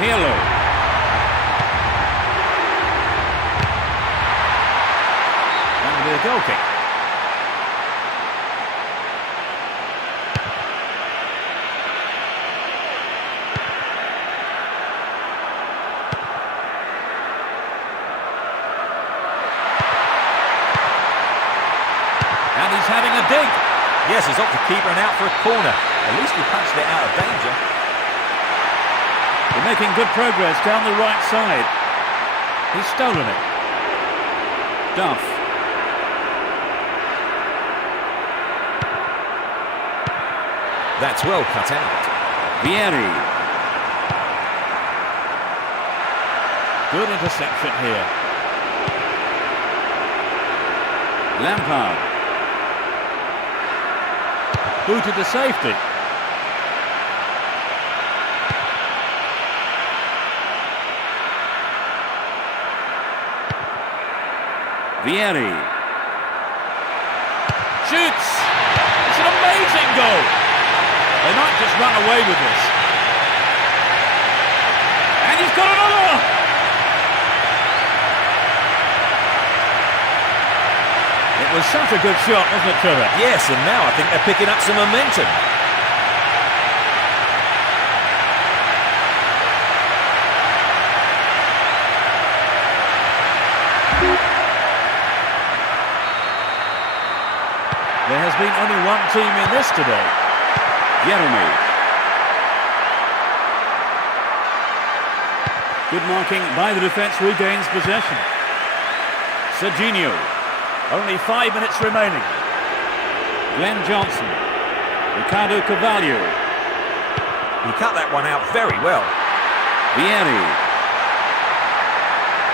Pirlo. That will be a goal kick. And he's having a dig. Yes, he's off the keeper and out for a corner. At least he punched it out of danger. They're making good progress down the right side. He's stolen it. Duff. That's well cut out. Vieri. Good interception here. Lampard. Booted to safety. Vieri. Shoots! It's an amazing goal! They might just run away with this. And he's got another! It was such a good shot, wasn't it, Trevor? Yes, and now I think they're picking up some momentum. There has been only one team in this today. Jeremy. Good marking by the defence, regains possession. Serginho. Only 5 minutes remaining. Glenn Johnson. Ricardo Carvalho. He cut that one out very well. Vieri.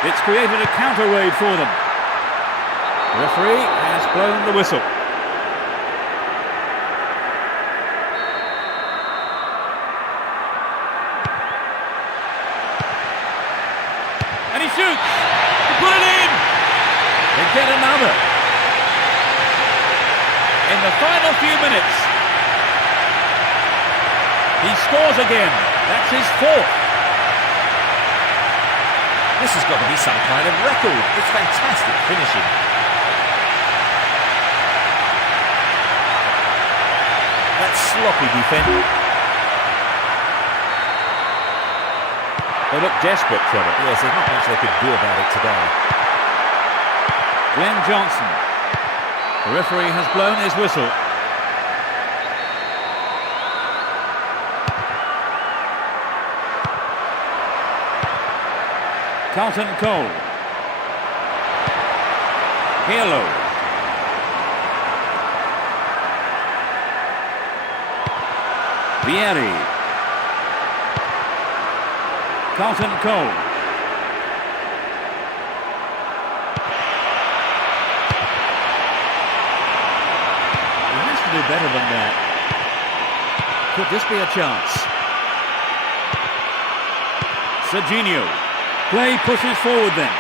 It's created a counter raid for them. The referee has blown the whistle. And he shoots! He put it in! They get another. In the final few minutes, he scores again. That's his fourth. This has got to be some kind of record. It's fantastic finishing. That sloppy defending. They look desperate, Trevor. Yes, there's not much they could do about it today. Glenn Johnson. The referee has blown his whistle. Carlton Cole. Pirlo. Vieri. Carlton Cole. He has to do better than that. Could this be a chance? Serginho. Play pushes forward then.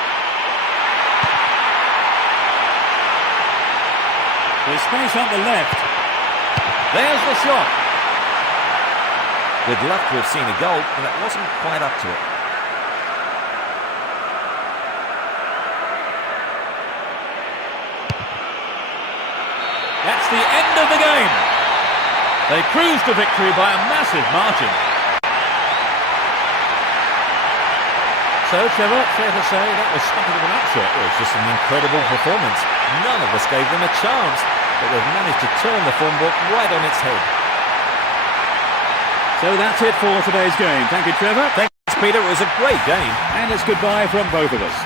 There's space on the left. There's the shot. We'd love to have seen a goal, but that wasn't quite up to it. That's the end of the game. They cruised to victory by a massive margin. So, Trevor, fair to say that was something of an upset. It was just an incredible performance. None of us gave them a chance, but they've managed to turn the form book right on its head. So that's it for today's game. Thank you, Trevor. Thanks, Peter. It was a great game. And it's goodbye from both of us.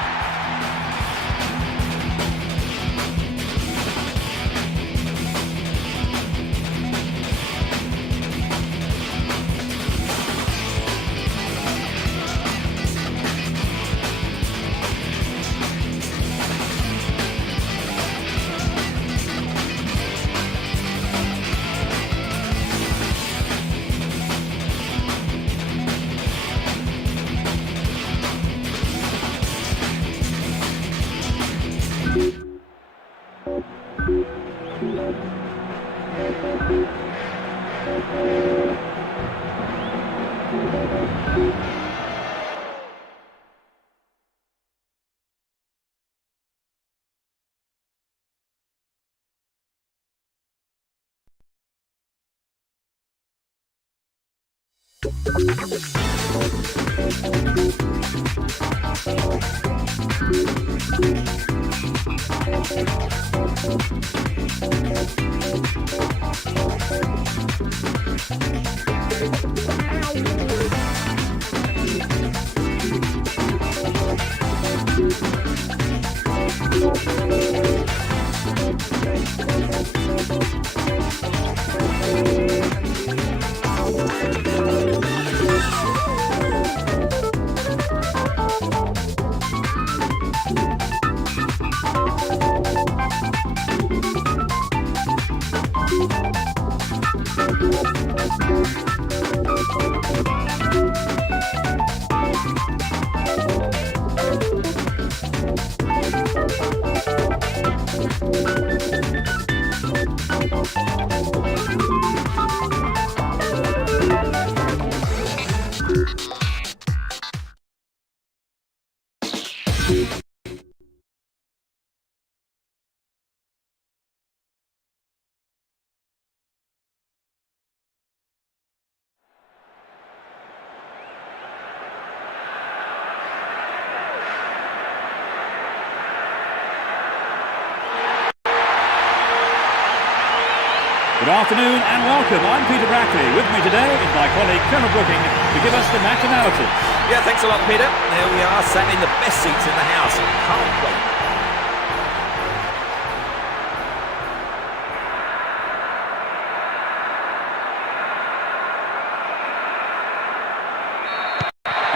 Good afternoon and welcome. I'm Peter Brackley. With me today is my colleague Trevor Brooking to give us the match analysis. Yeah, thanks a lot, Peter. There we are, sat in the best seats in the house. Can't wait.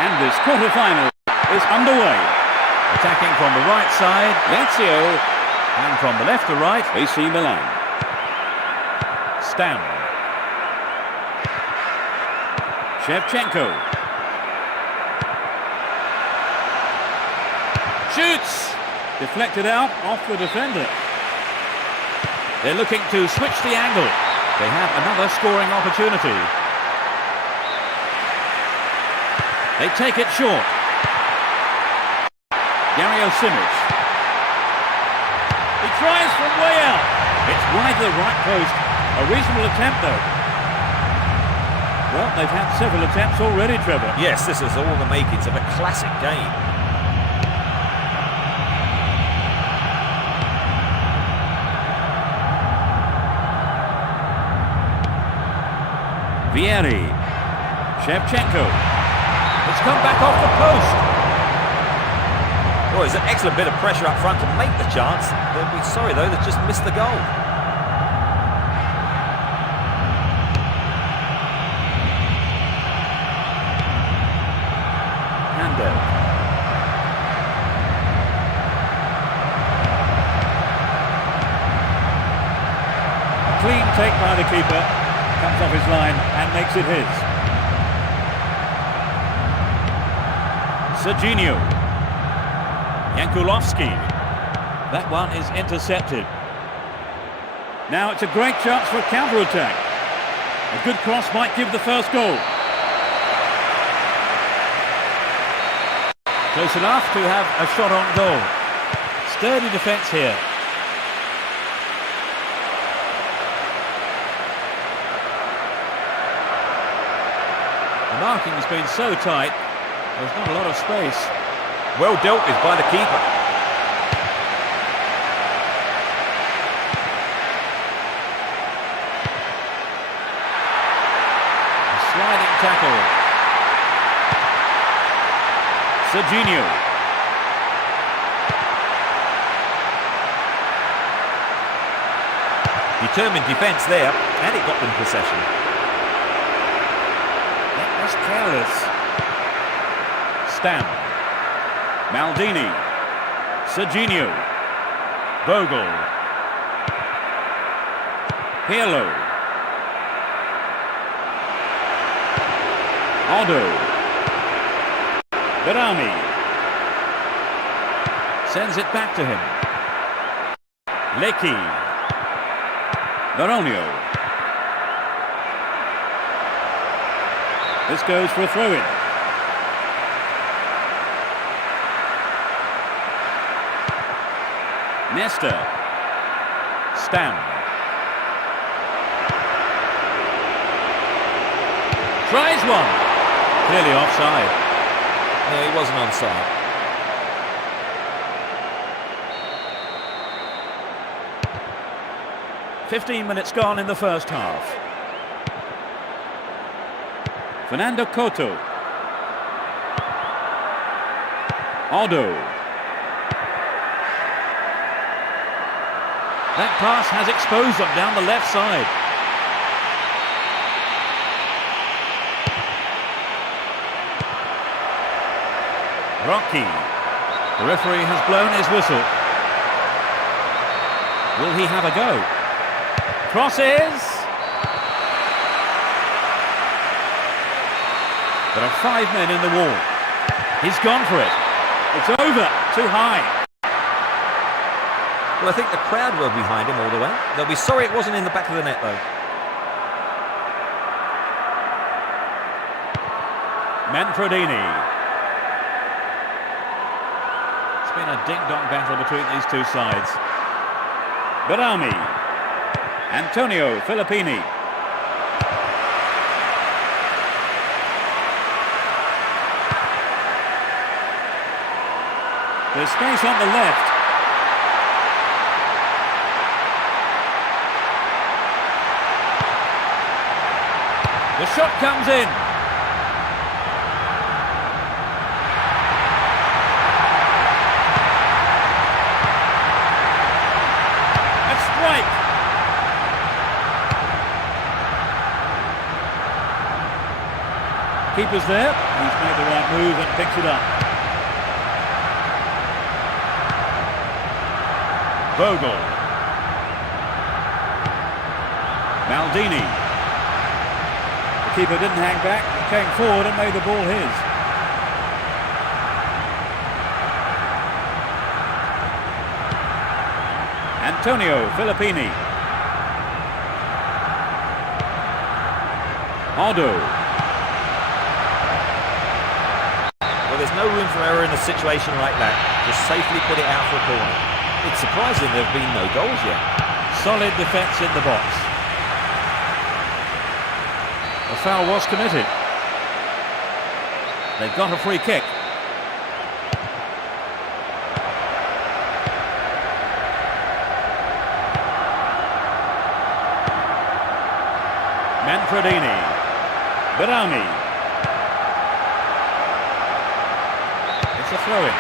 And this quarter-final is underway. Attacking from the right side, Lazio, and from the left to right, AC Milan. Stam. Shevchenko. Shoots! Deflected out off the defender. They're looking to switch the angle. They have another scoring opportunity. They take it short. Dario Simic. He tries from way out. It's wide to the right post. A reasonable attempt, though. Well, they've had several attempts already, Trevor. Yes, this is all the makings of a classic game. Vieri. Shevchenko. It's come back off the post. Oh, there's an excellent bit of pressure up front to make the chance. They'll be sorry, though, they've just missed the goal. Clean take by the keeper, comes off his line and makes it his. Serginho. Jankulovski. That one is intercepted. Now it's a great chance for a counter-attack. A good cross might give the first goal. Close enough to have a shot on goal. Sturdy defence here. The marking has been so tight, there's not a lot of space. Well dealt with by the keeper. A sliding tackle. Serginho. Determined defence there, and it got them possession. That was careless. Stam. Maldini. Serginho. Vogel. Pirlo. Aldo. Berami. Sends it back to him. Leckie. Noronio. This goes for a throw-in. Nesta. Stam. Tries one. Clearly offside. No, he wasn't onside. "15 minutes gone in the first half. Fernando Couto. Odo. That pass has exposed them down the left side. Rocky. The referee has blown his whistle. Will he have a go? Crosses. There are 5 men in the wall. He's gone for it. It's over. Too high. Well, I think the crowd were behind him all the way. They'll be sorry it wasn't in the back of the net, though. Manfredini. It's been a ding-dong battle between these two sides. Berami. Antonio Filippini. There's space on the left. The shot comes in. A strike. Keeper's there. He's made the right move and picks it up. Vogel. Maldini. The keeper didn't hang back, came forward and made the ball his. Antonio Filippini. Odo. Well, there's no room for error in a situation like that. Just safely put it out for a corner. It's surprising there have been no goals yet. Solid defence in the box. The foul was committed. They've got a free kick. Manfredini. Berami. It's a throw-in.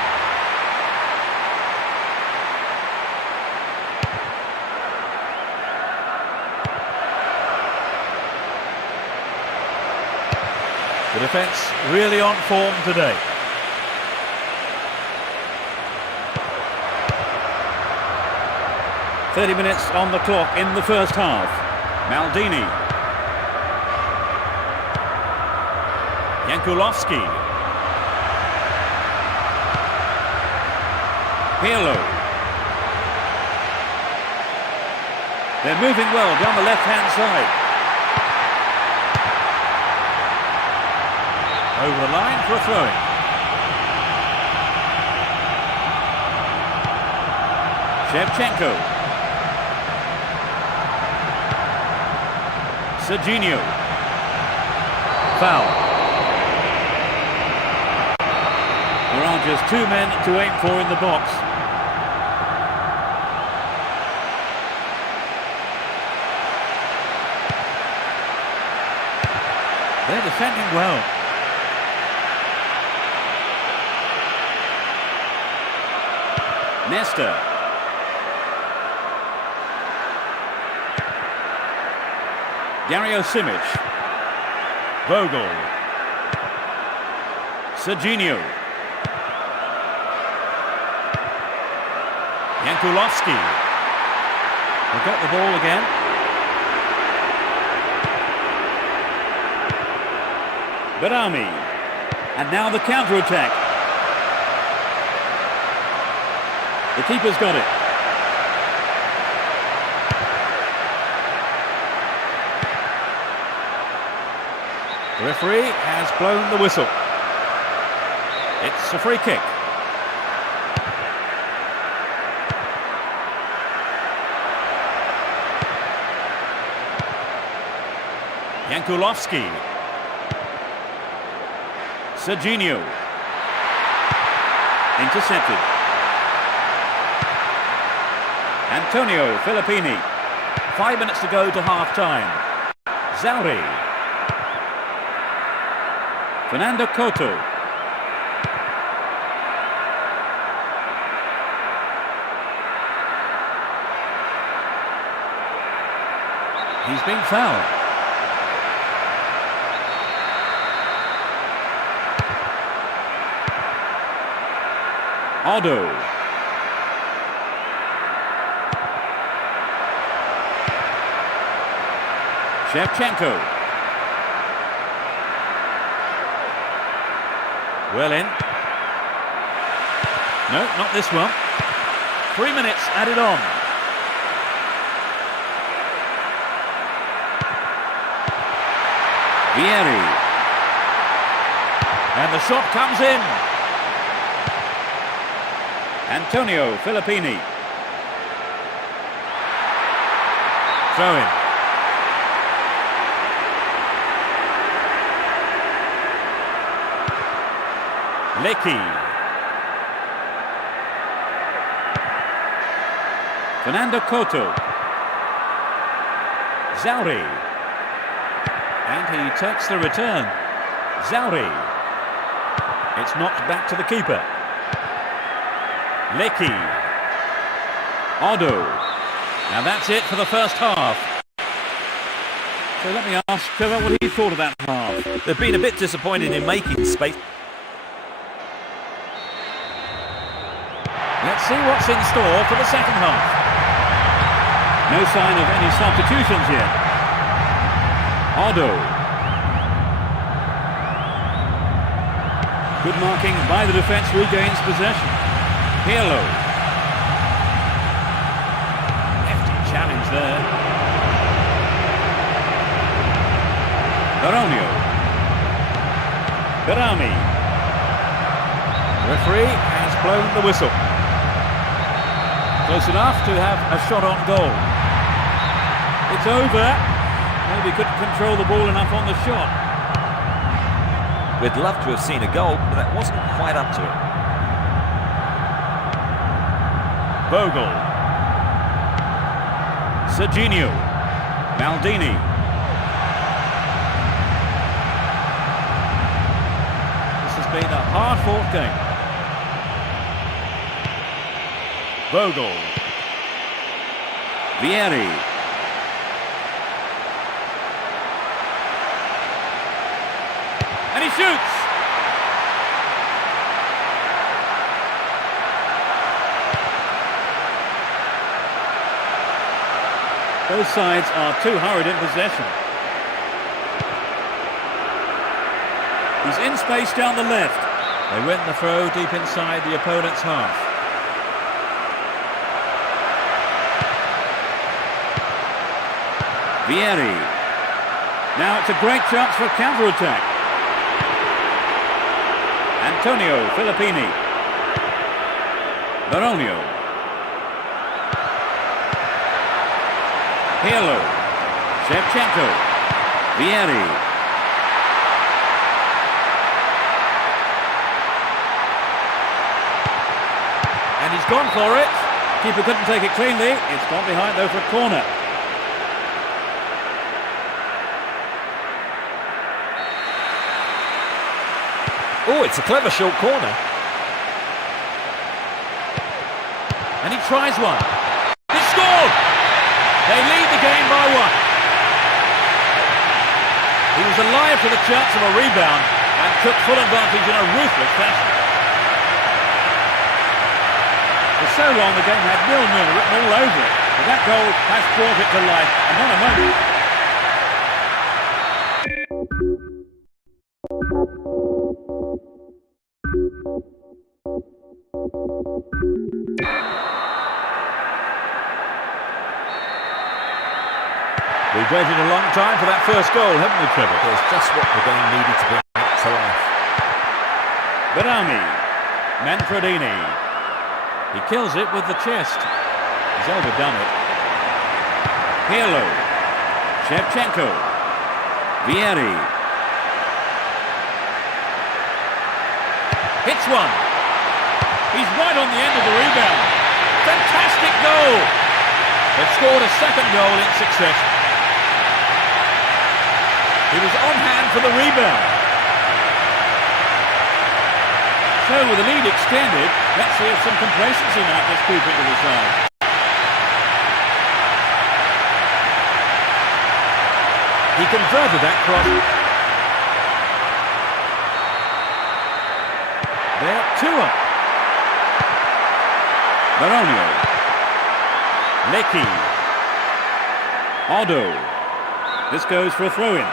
The defence really on form today. "30 minutes on the clock in the first half. Maldini. Jankulovski. Pirlo. They're moving well down the left-hand side. Over the line for a throw-in. Shevchenko. Serginho. Foul. There are just 2 men to aim for in the box. They're defending well. Nesta. Dario Simic. Vogel. Serginho. Jankulovski. They've got the ball again. Berami. And now the counter-attack. The keeper's got it. The referee has blown the whistle. It's a free kick. Jankulovski. Serginho. Intercepted. Antonio Filippini. 5 minutes to go to half-time. Zauri. Fernando Couto. He's been fouled. Odo. Shevchenko. Well in. No, not this one. 3 minutes added on. Vieri. And the shot comes in. Antonio Filippini. Throw in. Lecky. Fernando Couto. Zauri. And he takes the return. Zauri. It's knocked back to the keeper. Lecky. Odo. Now that's it for the first half. So let me ask Trevor what he thought of that half. They've been a bit disappointed in making space. Let's see what's in store for the second half. No sign of any substitutions yet. Odo. Good marking by the defence, regains possession. Pirlo. Hefty challenge there. Baronio. Berami. Referee has blown the whistle. Close enough to have a shot on goal. It's over. Maybe couldn't control the ball enough on the shot. We'd love to have seen a goal, but that wasn't quite up to it. Bogle. Serginho. Maldini. This has been a hard-fought game. Bogle. Vieri. And he shoots! Both sides are too hurried in possession. He's in space down the left. They win the throw deep inside the opponent's half. Vieri. Now it's a great chance for counter-attack. Antonio Filippini. Baronio. Pirlo. Shevchenko. Vieri. And he's gone for it. Keeper couldn't take it cleanly. It's gone behind though for a corner. Oh, it's a clever short corner. And he tries one. He scored! They lead the game by 1. He was alive to the chance of a rebound and took full advantage in a ruthless fashion. For so long the game had 0-0 written all over it, but that goal has brought it to life, and not a moment. We've waited a long time for that first goal, haven't we, Trevor? It's just what the game needed to bring it to life. Berami. Manfredini. He kills it with the chest. He's overdone it. Pirlo. Shevchenko. Vieri. Hits one. He's right on the end of the rebound. Fantastic goal. They've scored a second goal in succession. He was on hand for the rebound. So with the lead extended, let's see if some complacency might just creep into the side. He converted that cross. They're 2 up. Baronio. Lecky. Odo. This goes for a throw-in.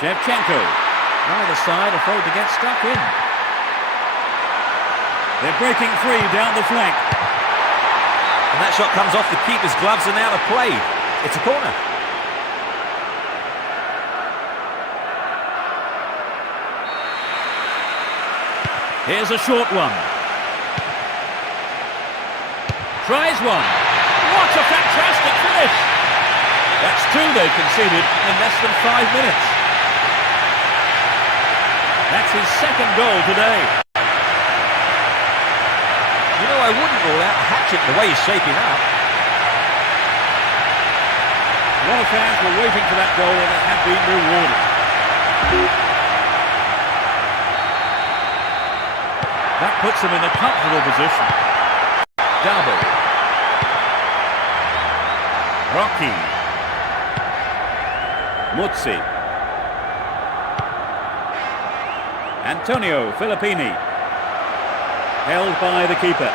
Shevchenko. Neither side afraid to get stuck in. They're breaking free down the flank. And that shot comes off the keeper's gloves and out of play. It's a corner. Here's a short one. Tries one. What a fantastic finish! That's 2 they've conceded in less than 5 minutes. That's his second goal today. You know, I wouldn't rule out a hat-trick the way he's shaping up. A lot of fans were waiting for that goal and it had been rewarded. That puts them in a comfortable position. Dabo. Rocky. Muzzi. Antonio Filippini. Held by the keeper.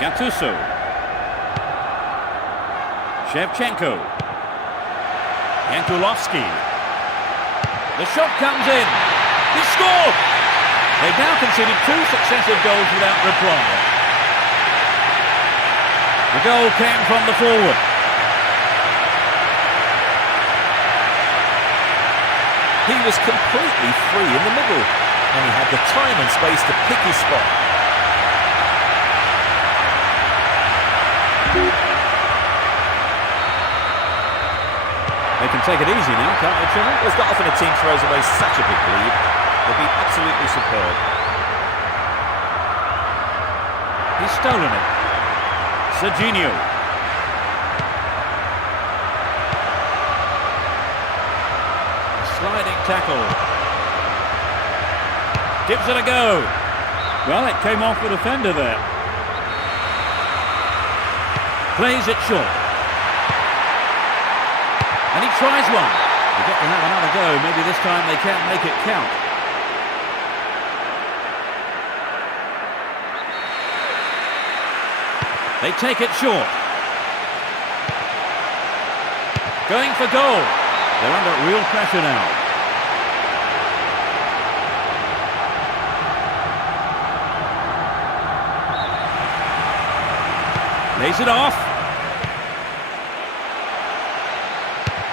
Gattuso. Shevchenko. Yankulovsky. The shot comes in. He scored! They've now conceded 2 successive goals without reply. The goal came from the forward. He was completely free in the middle, and he had the time and space to pick his spot. They can take it easy now, can't they, Trevor? Well, it's not often a team throws away such a big lead. They'll be absolutely superb. He's stolen it. Serginho. Sliding tackle. Gives it a go. Well, it came off the defender there. Plays it short. And he tries one. They get to have another go. Maybe this time they can't make it count. They take it short. Going for goal. They're under real pressure now. Lays it off.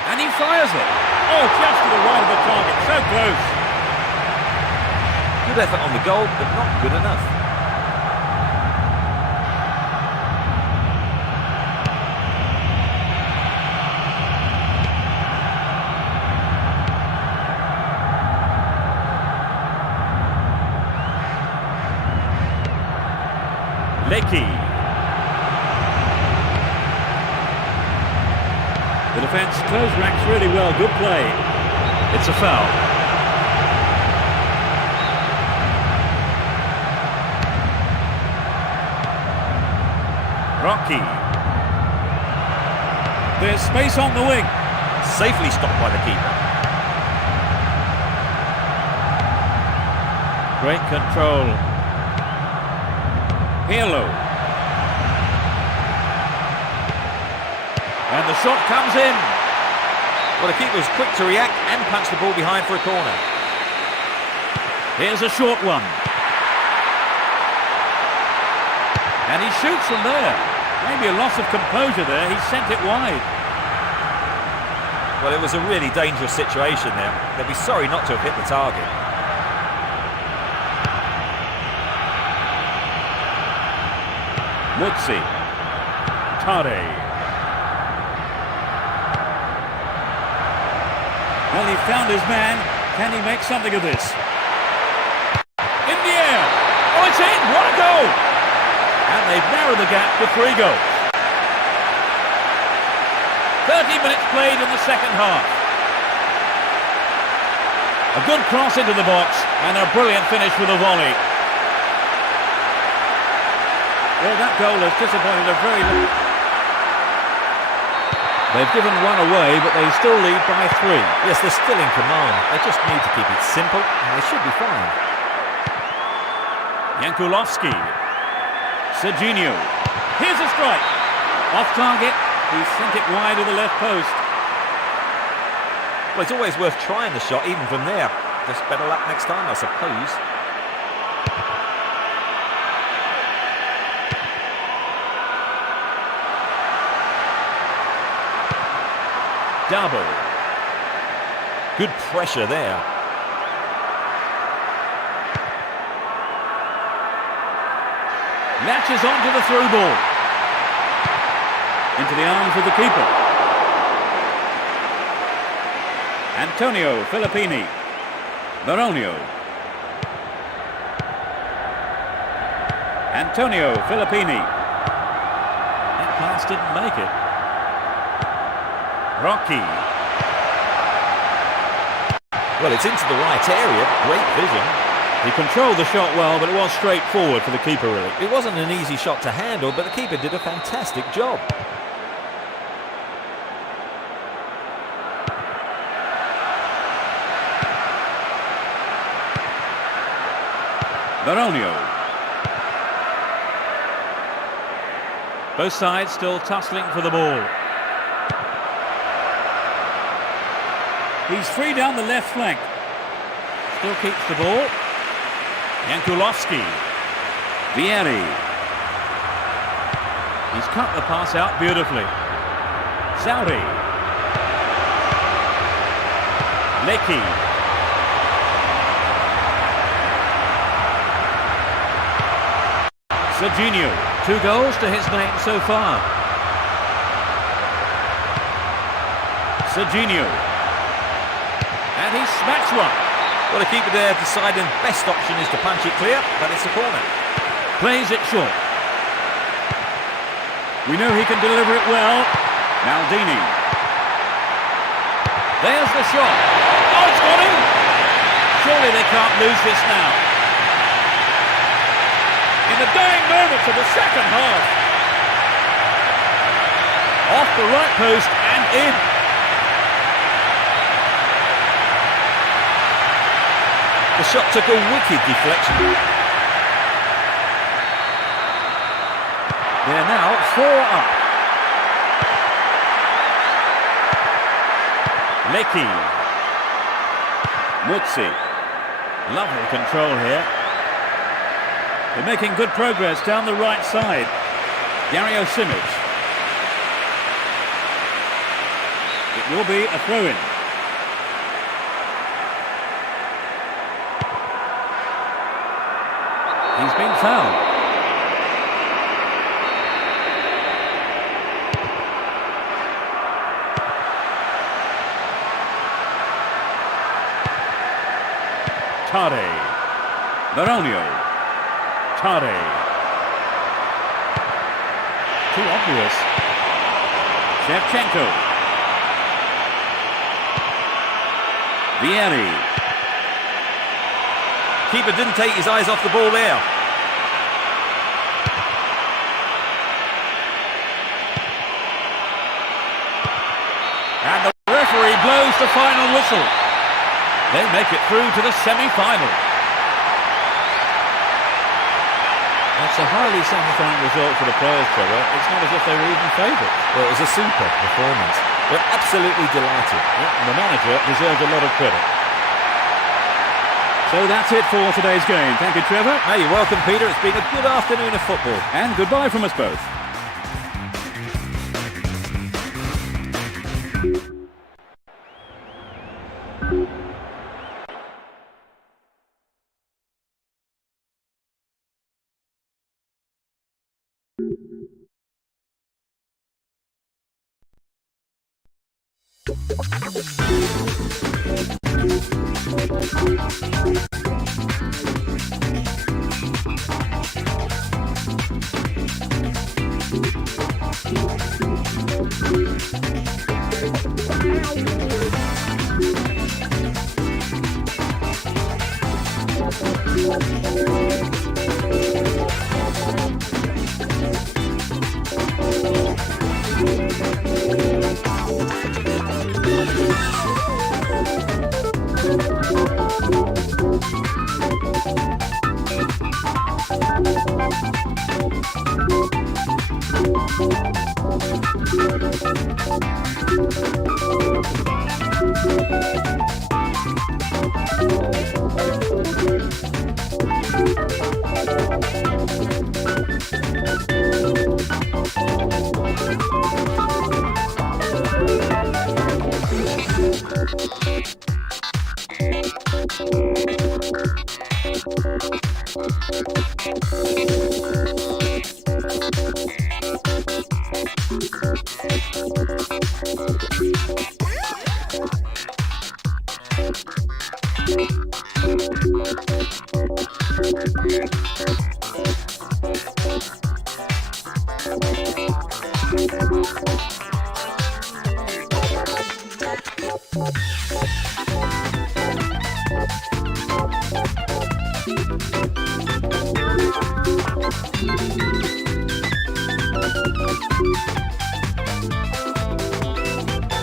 And he fires it. Oh, just to the right of the target. So close. Good effort on the goal, but not good enough. Lecky. The defence close ranks really well. Good play. It's a foul. Rocky. There's space on the wing. Safely stopped by the keeper. Great control. Pirlo. And the shot comes in. Well, the keeper was quick to react and punch the ball behind for a corner. Here's a short one. And he shoots from there. Maybe a loss of composure there. He sent it wide. Well, it was a really dangerous situation there. They'll be sorry not to have hit the target. Mutsi. Tade. Well, he found his man. Can he make something of this? In the air. Oh, it's in. What a goal. And they've narrowed the gap to 3 goals. 30 minutes played in the second half. A good cross into the box and a brilliant finish with a volley. Well, that goal has disappointed a very lot. They've given one away, but they still lead by 3. Yes, they're still in command. They just need to keep it simple, and they should be fine. Jankulovski. Serginho. Here's a strike. Off target. He sent it wide of the left post. Well, it's always worth trying the shot, even from there. Just better luck next time, I suppose. Double. Good pressure there. Latches onto the through ball. Into the arms of the keeper. Antonio Filippini. Baronio. Antonio Filippini. That pass didn't make it. Rocky. Well, it's into the right area. Great vision. He controlled the shot well, but it was straightforward for the keeper, really. It wasn't an easy shot to handle, but the keeper did a fantastic job. Baronio. Both sides still tussling for the ball. He's free down the left flank. Still keeps the ball. Jankulovski. Vieri. He's cut the pass out beautifully. Saudi. Lecky. Serginho. 2 goals to his name so far. Serginho. And he smacks one. Well, the keeper there deciding best option is to punch it clear, but it's a corner. Plays it short. We know he can deliver it well. Maldini. There's the shot. Oh, it's got him. Surely they can't lose this now. In the dying moments of the second half. Off the right post and in. The shot took a wicked deflection. They're now 4 up. Lecky. Mutsi. Lovely control here. They're making good progress down the right side. Dario Simic. It will be a throw-in. He's been fouled. Tade. Baronio. Tade. Too obvious. Shevchenko. Vieri. Keeper didn't take his eyes off the ball there. And the referee blows the final whistle. They make it through to the semi-final. That's a highly satisfying result for the players, Trevor. It's not as if they were even favourites. Well, it was a super performance. We're absolutely delighted. Yeah, and the manager deserves a lot of credit. So that's it for today's game. Thank you, Trevor. Hey, you're welcome, Peter. It's been a good afternoon of football. And goodbye from us both. You